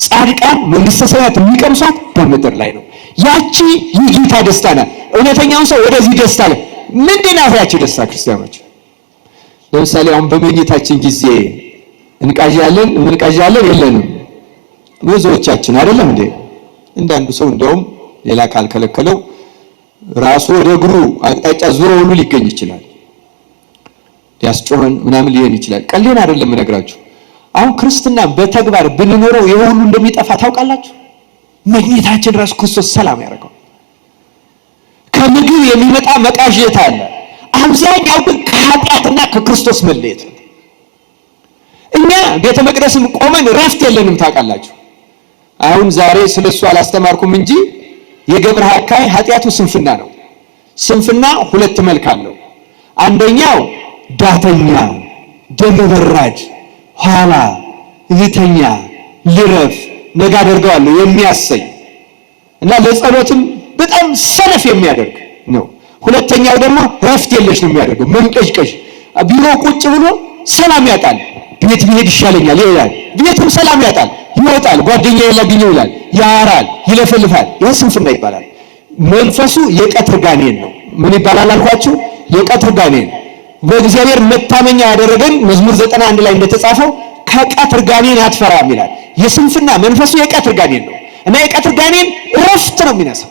ጻድቃን መንግስተ ሰማያት የሚቀምሷት በምድር ላይ ነው። ያቺ የጌታ ደስታ ናት። እውነተኛውን ሰው ወደዚህ ደስታ ላይ ምንድን ነው ያቺ ደስታ? ክርስቲያኖች ለምሳሌ አሁን በመኝታችን ጊዜ እንቃዣለን የለንም? ብዙዎቻችን አይደለም እንዴ? እንዳንዱ ሰው እንደውም ሌላ ካልከለከለው ራሱ ወደ እግሩ አቅጣጫ ዙሮ ሁሉ ሊገኝ ይችላል። ሊያስጮህን ምናምን ሊሆን ይችላል። ቀሌን አይደለም እነግራችሁ። አሁን ክርስትና በተግባር ብንኖረው ይሄ ሁሉ እንደሚጠፋ ታውቃላችሁ። መኝታችን ራሱ ክርስቶስ ሰላም ያደርገው። ከምግብ የሚመጣ መቃዠት አለ። አብዛኛው ግን ከኃጢአትና ከክርስቶስ መለየት ነው። እኛ ቤተ መቅደስም ቆመን ረፍት የለንም ታውቃላችሁ። አሁን ዛሬ ስለሱ አላስተማርኩም እንጂ የገብረ ሐካይ ኃጢአቱ ስንፍና ነው። ስንፍና ሁለት መልክ አለው። አንደኛው ዳተኛ፣ ደም በራድ፣ ኋላ እህተኛ፣ ልረፍ ነገ አደርገዋለሁ የሚያሰኝ እና ለጸሎትም በጣም ሰነፍ የሚያደርግ ነው። ሁለተኛው ደግሞ ረፍት የለሽ ነው የሚያደርገው። መንቀዥቀዥ፣ ቢሮ ቁጭ ብሎ ሰላም ያጣል። ቤት ቢሄድ ይሻለኛል ይላል። ቤትም ሰላም ያጣል። ይወጣል፣ ጓደኛ ያላገኘው ይላል፣ ያራል፣ ይለፈልፋል። ይህ ስንፍና ይባላል። መንፈሱ የቀትር ጋኔን ነው። ምን ይባላል አልኳችሁ? የቀትር ጋኔን። በእግዚአብሔር መታመኛ ያደረገን መዝሙር 91 ላይ እንደተጻፈው ከቀትር ጋኔን አትፈራም ይላል። የስንፍና መንፈሱ የቀትር ጋኔን ነው እና የቀትር ጋኔን እረፍት ነው የሚነሳው።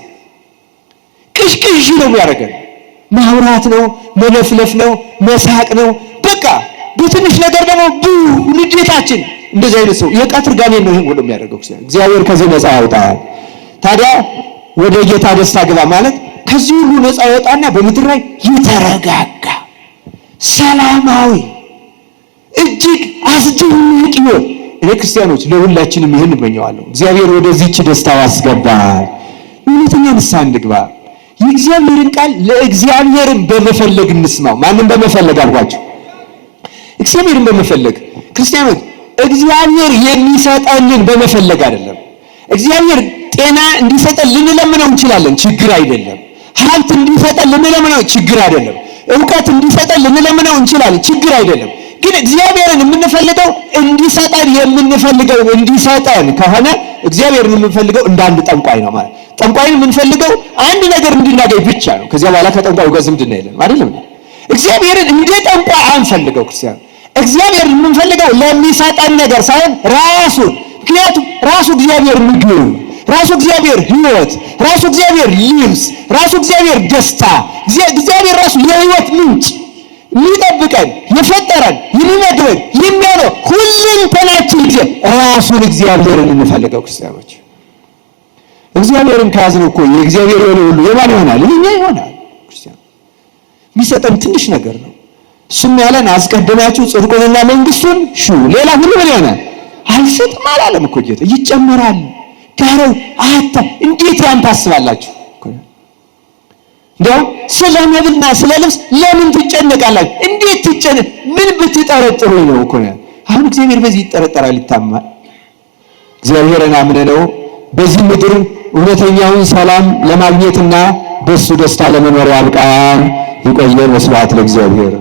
ቅዥቅዥ ነው የሚያደርገን። ማውራት ነው፣ መለፍለፍ ነው፣ መሳቅ ነው። በቃ በትንሽ ነገር ደግሞ ንዴታችን። እንደዚህ አይነት ሰው የቀትር ጋኔን ነው ይሄን ሁሉ የሚያደርገው። እግዚአብሔር ከዚህ ነፃ ያውጣል። ታዲያ ወደ ጌታ ደስታ ግባ ማለት ከዚህ ሁሉ ነፃ ያወጣና በምድር ላይ የተረጋጋ ሰላማዊ እጅግ አስደናቂ ነው። እኔ ክርስቲያኖች ለሁላችንም ይህን እመኘዋለሁ። እግዚአብሔር ወደዚህች ደስታ ያስገባል። እውነተኛ ንስሐ እንግባ። የእግዚአብሔርን ቃል ለእግዚአብሔርን በመፈለግ እንስማው። ማንም በመፈለግ አልኳቸው? እግዚአብሔርን በመፈለግ ክርስቲያኖች፣ እግዚአብሔር የሚሰጠንን በመፈለግ አይደለም። እግዚአብሔር ጤና እንዲሰጠን ልንለምነው እንችላለን፣ ችግር አይደለም። ሀብት እንዲሰጠን ልንለምነው ችግር አይደለም። እውቀት እንዲሰጠን ልንለምነው እንችላለን፣ ችግር አይደለም። ግን እግዚአብሔርን የምንፈልገው እንዲሰጠን የምንፈልገው እንዲሰጠን ከሆነ እግዚአብሔርን የምንፈልገው እንዳንድ ጠንቋይ ነው ማለት። ጠንቋይን የምንፈልገው አንድ ነገር እንድናገኝ ብቻ ነው። ከዚያ በኋላ ከጠንቋዩ ጋር ዝምድና የለም አይደለም። እግዚአብሔርን እንደ ጠንቋይ አንፈልገው ክርስቲያን። እግዚአብሔርን የምንፈልገው ለሚሰጠን ነገር ሳይሆን ራሱን። ምክንያቱም ራሱ እግዚአብሔር ምግብ፣ ራሱ እግዚአብሔር ሕይወት፣ ራሱ እግዚአብሔር ልብስ፣ ራሱ እግዚአብሔር ደስታ፣ እግዚአብሔር ራሱ የሕይወት ምንጭ፣ የሚጠብቀን፣ የፈጠረን፣ የሚመግበን፣ የሚያኖር ሁለንተናችን ራሱን እግዚአብሔርን እንፈልገው ክርስቲያኖች። እግዚአብሔርን ከያዝነው እኮ የእግዚአብሔር የሆነ ሁሉ የማን ይሆናል? የእኛ ይሆናል። ክርስቲያን የሚሰጠን ትንሽ ነገር ነው። እሱም ያለን አስቀድማችሁ ጽድቁንና መንግስቱን ሹ፣ ሌላ ሁሉ ምን ይሆናል? አልሰጥም አላለም እኮ ጌታ። ይጨመራል። ዳረው አታ እንዴት ያን ታስባላችሁ? እንደው ስለ መብልና ስለ ልብስ ለምን ትጨነቃላችሁ? እንዴት ትጨነቅ? ምን ብትጠረጥሩ ነው እኮ። አሁን እግዚአብሔር በዚህ ይጠረጠራል? ይታማል? እግዚአብሔርን አምነነው በዚህ ምድር እውነተኛውን ሰላም ለማግኘትና በሱ ደስታ ለመኖር ያብቃን። ይቆየን። ወስብሐት ለእግዚአብሔር።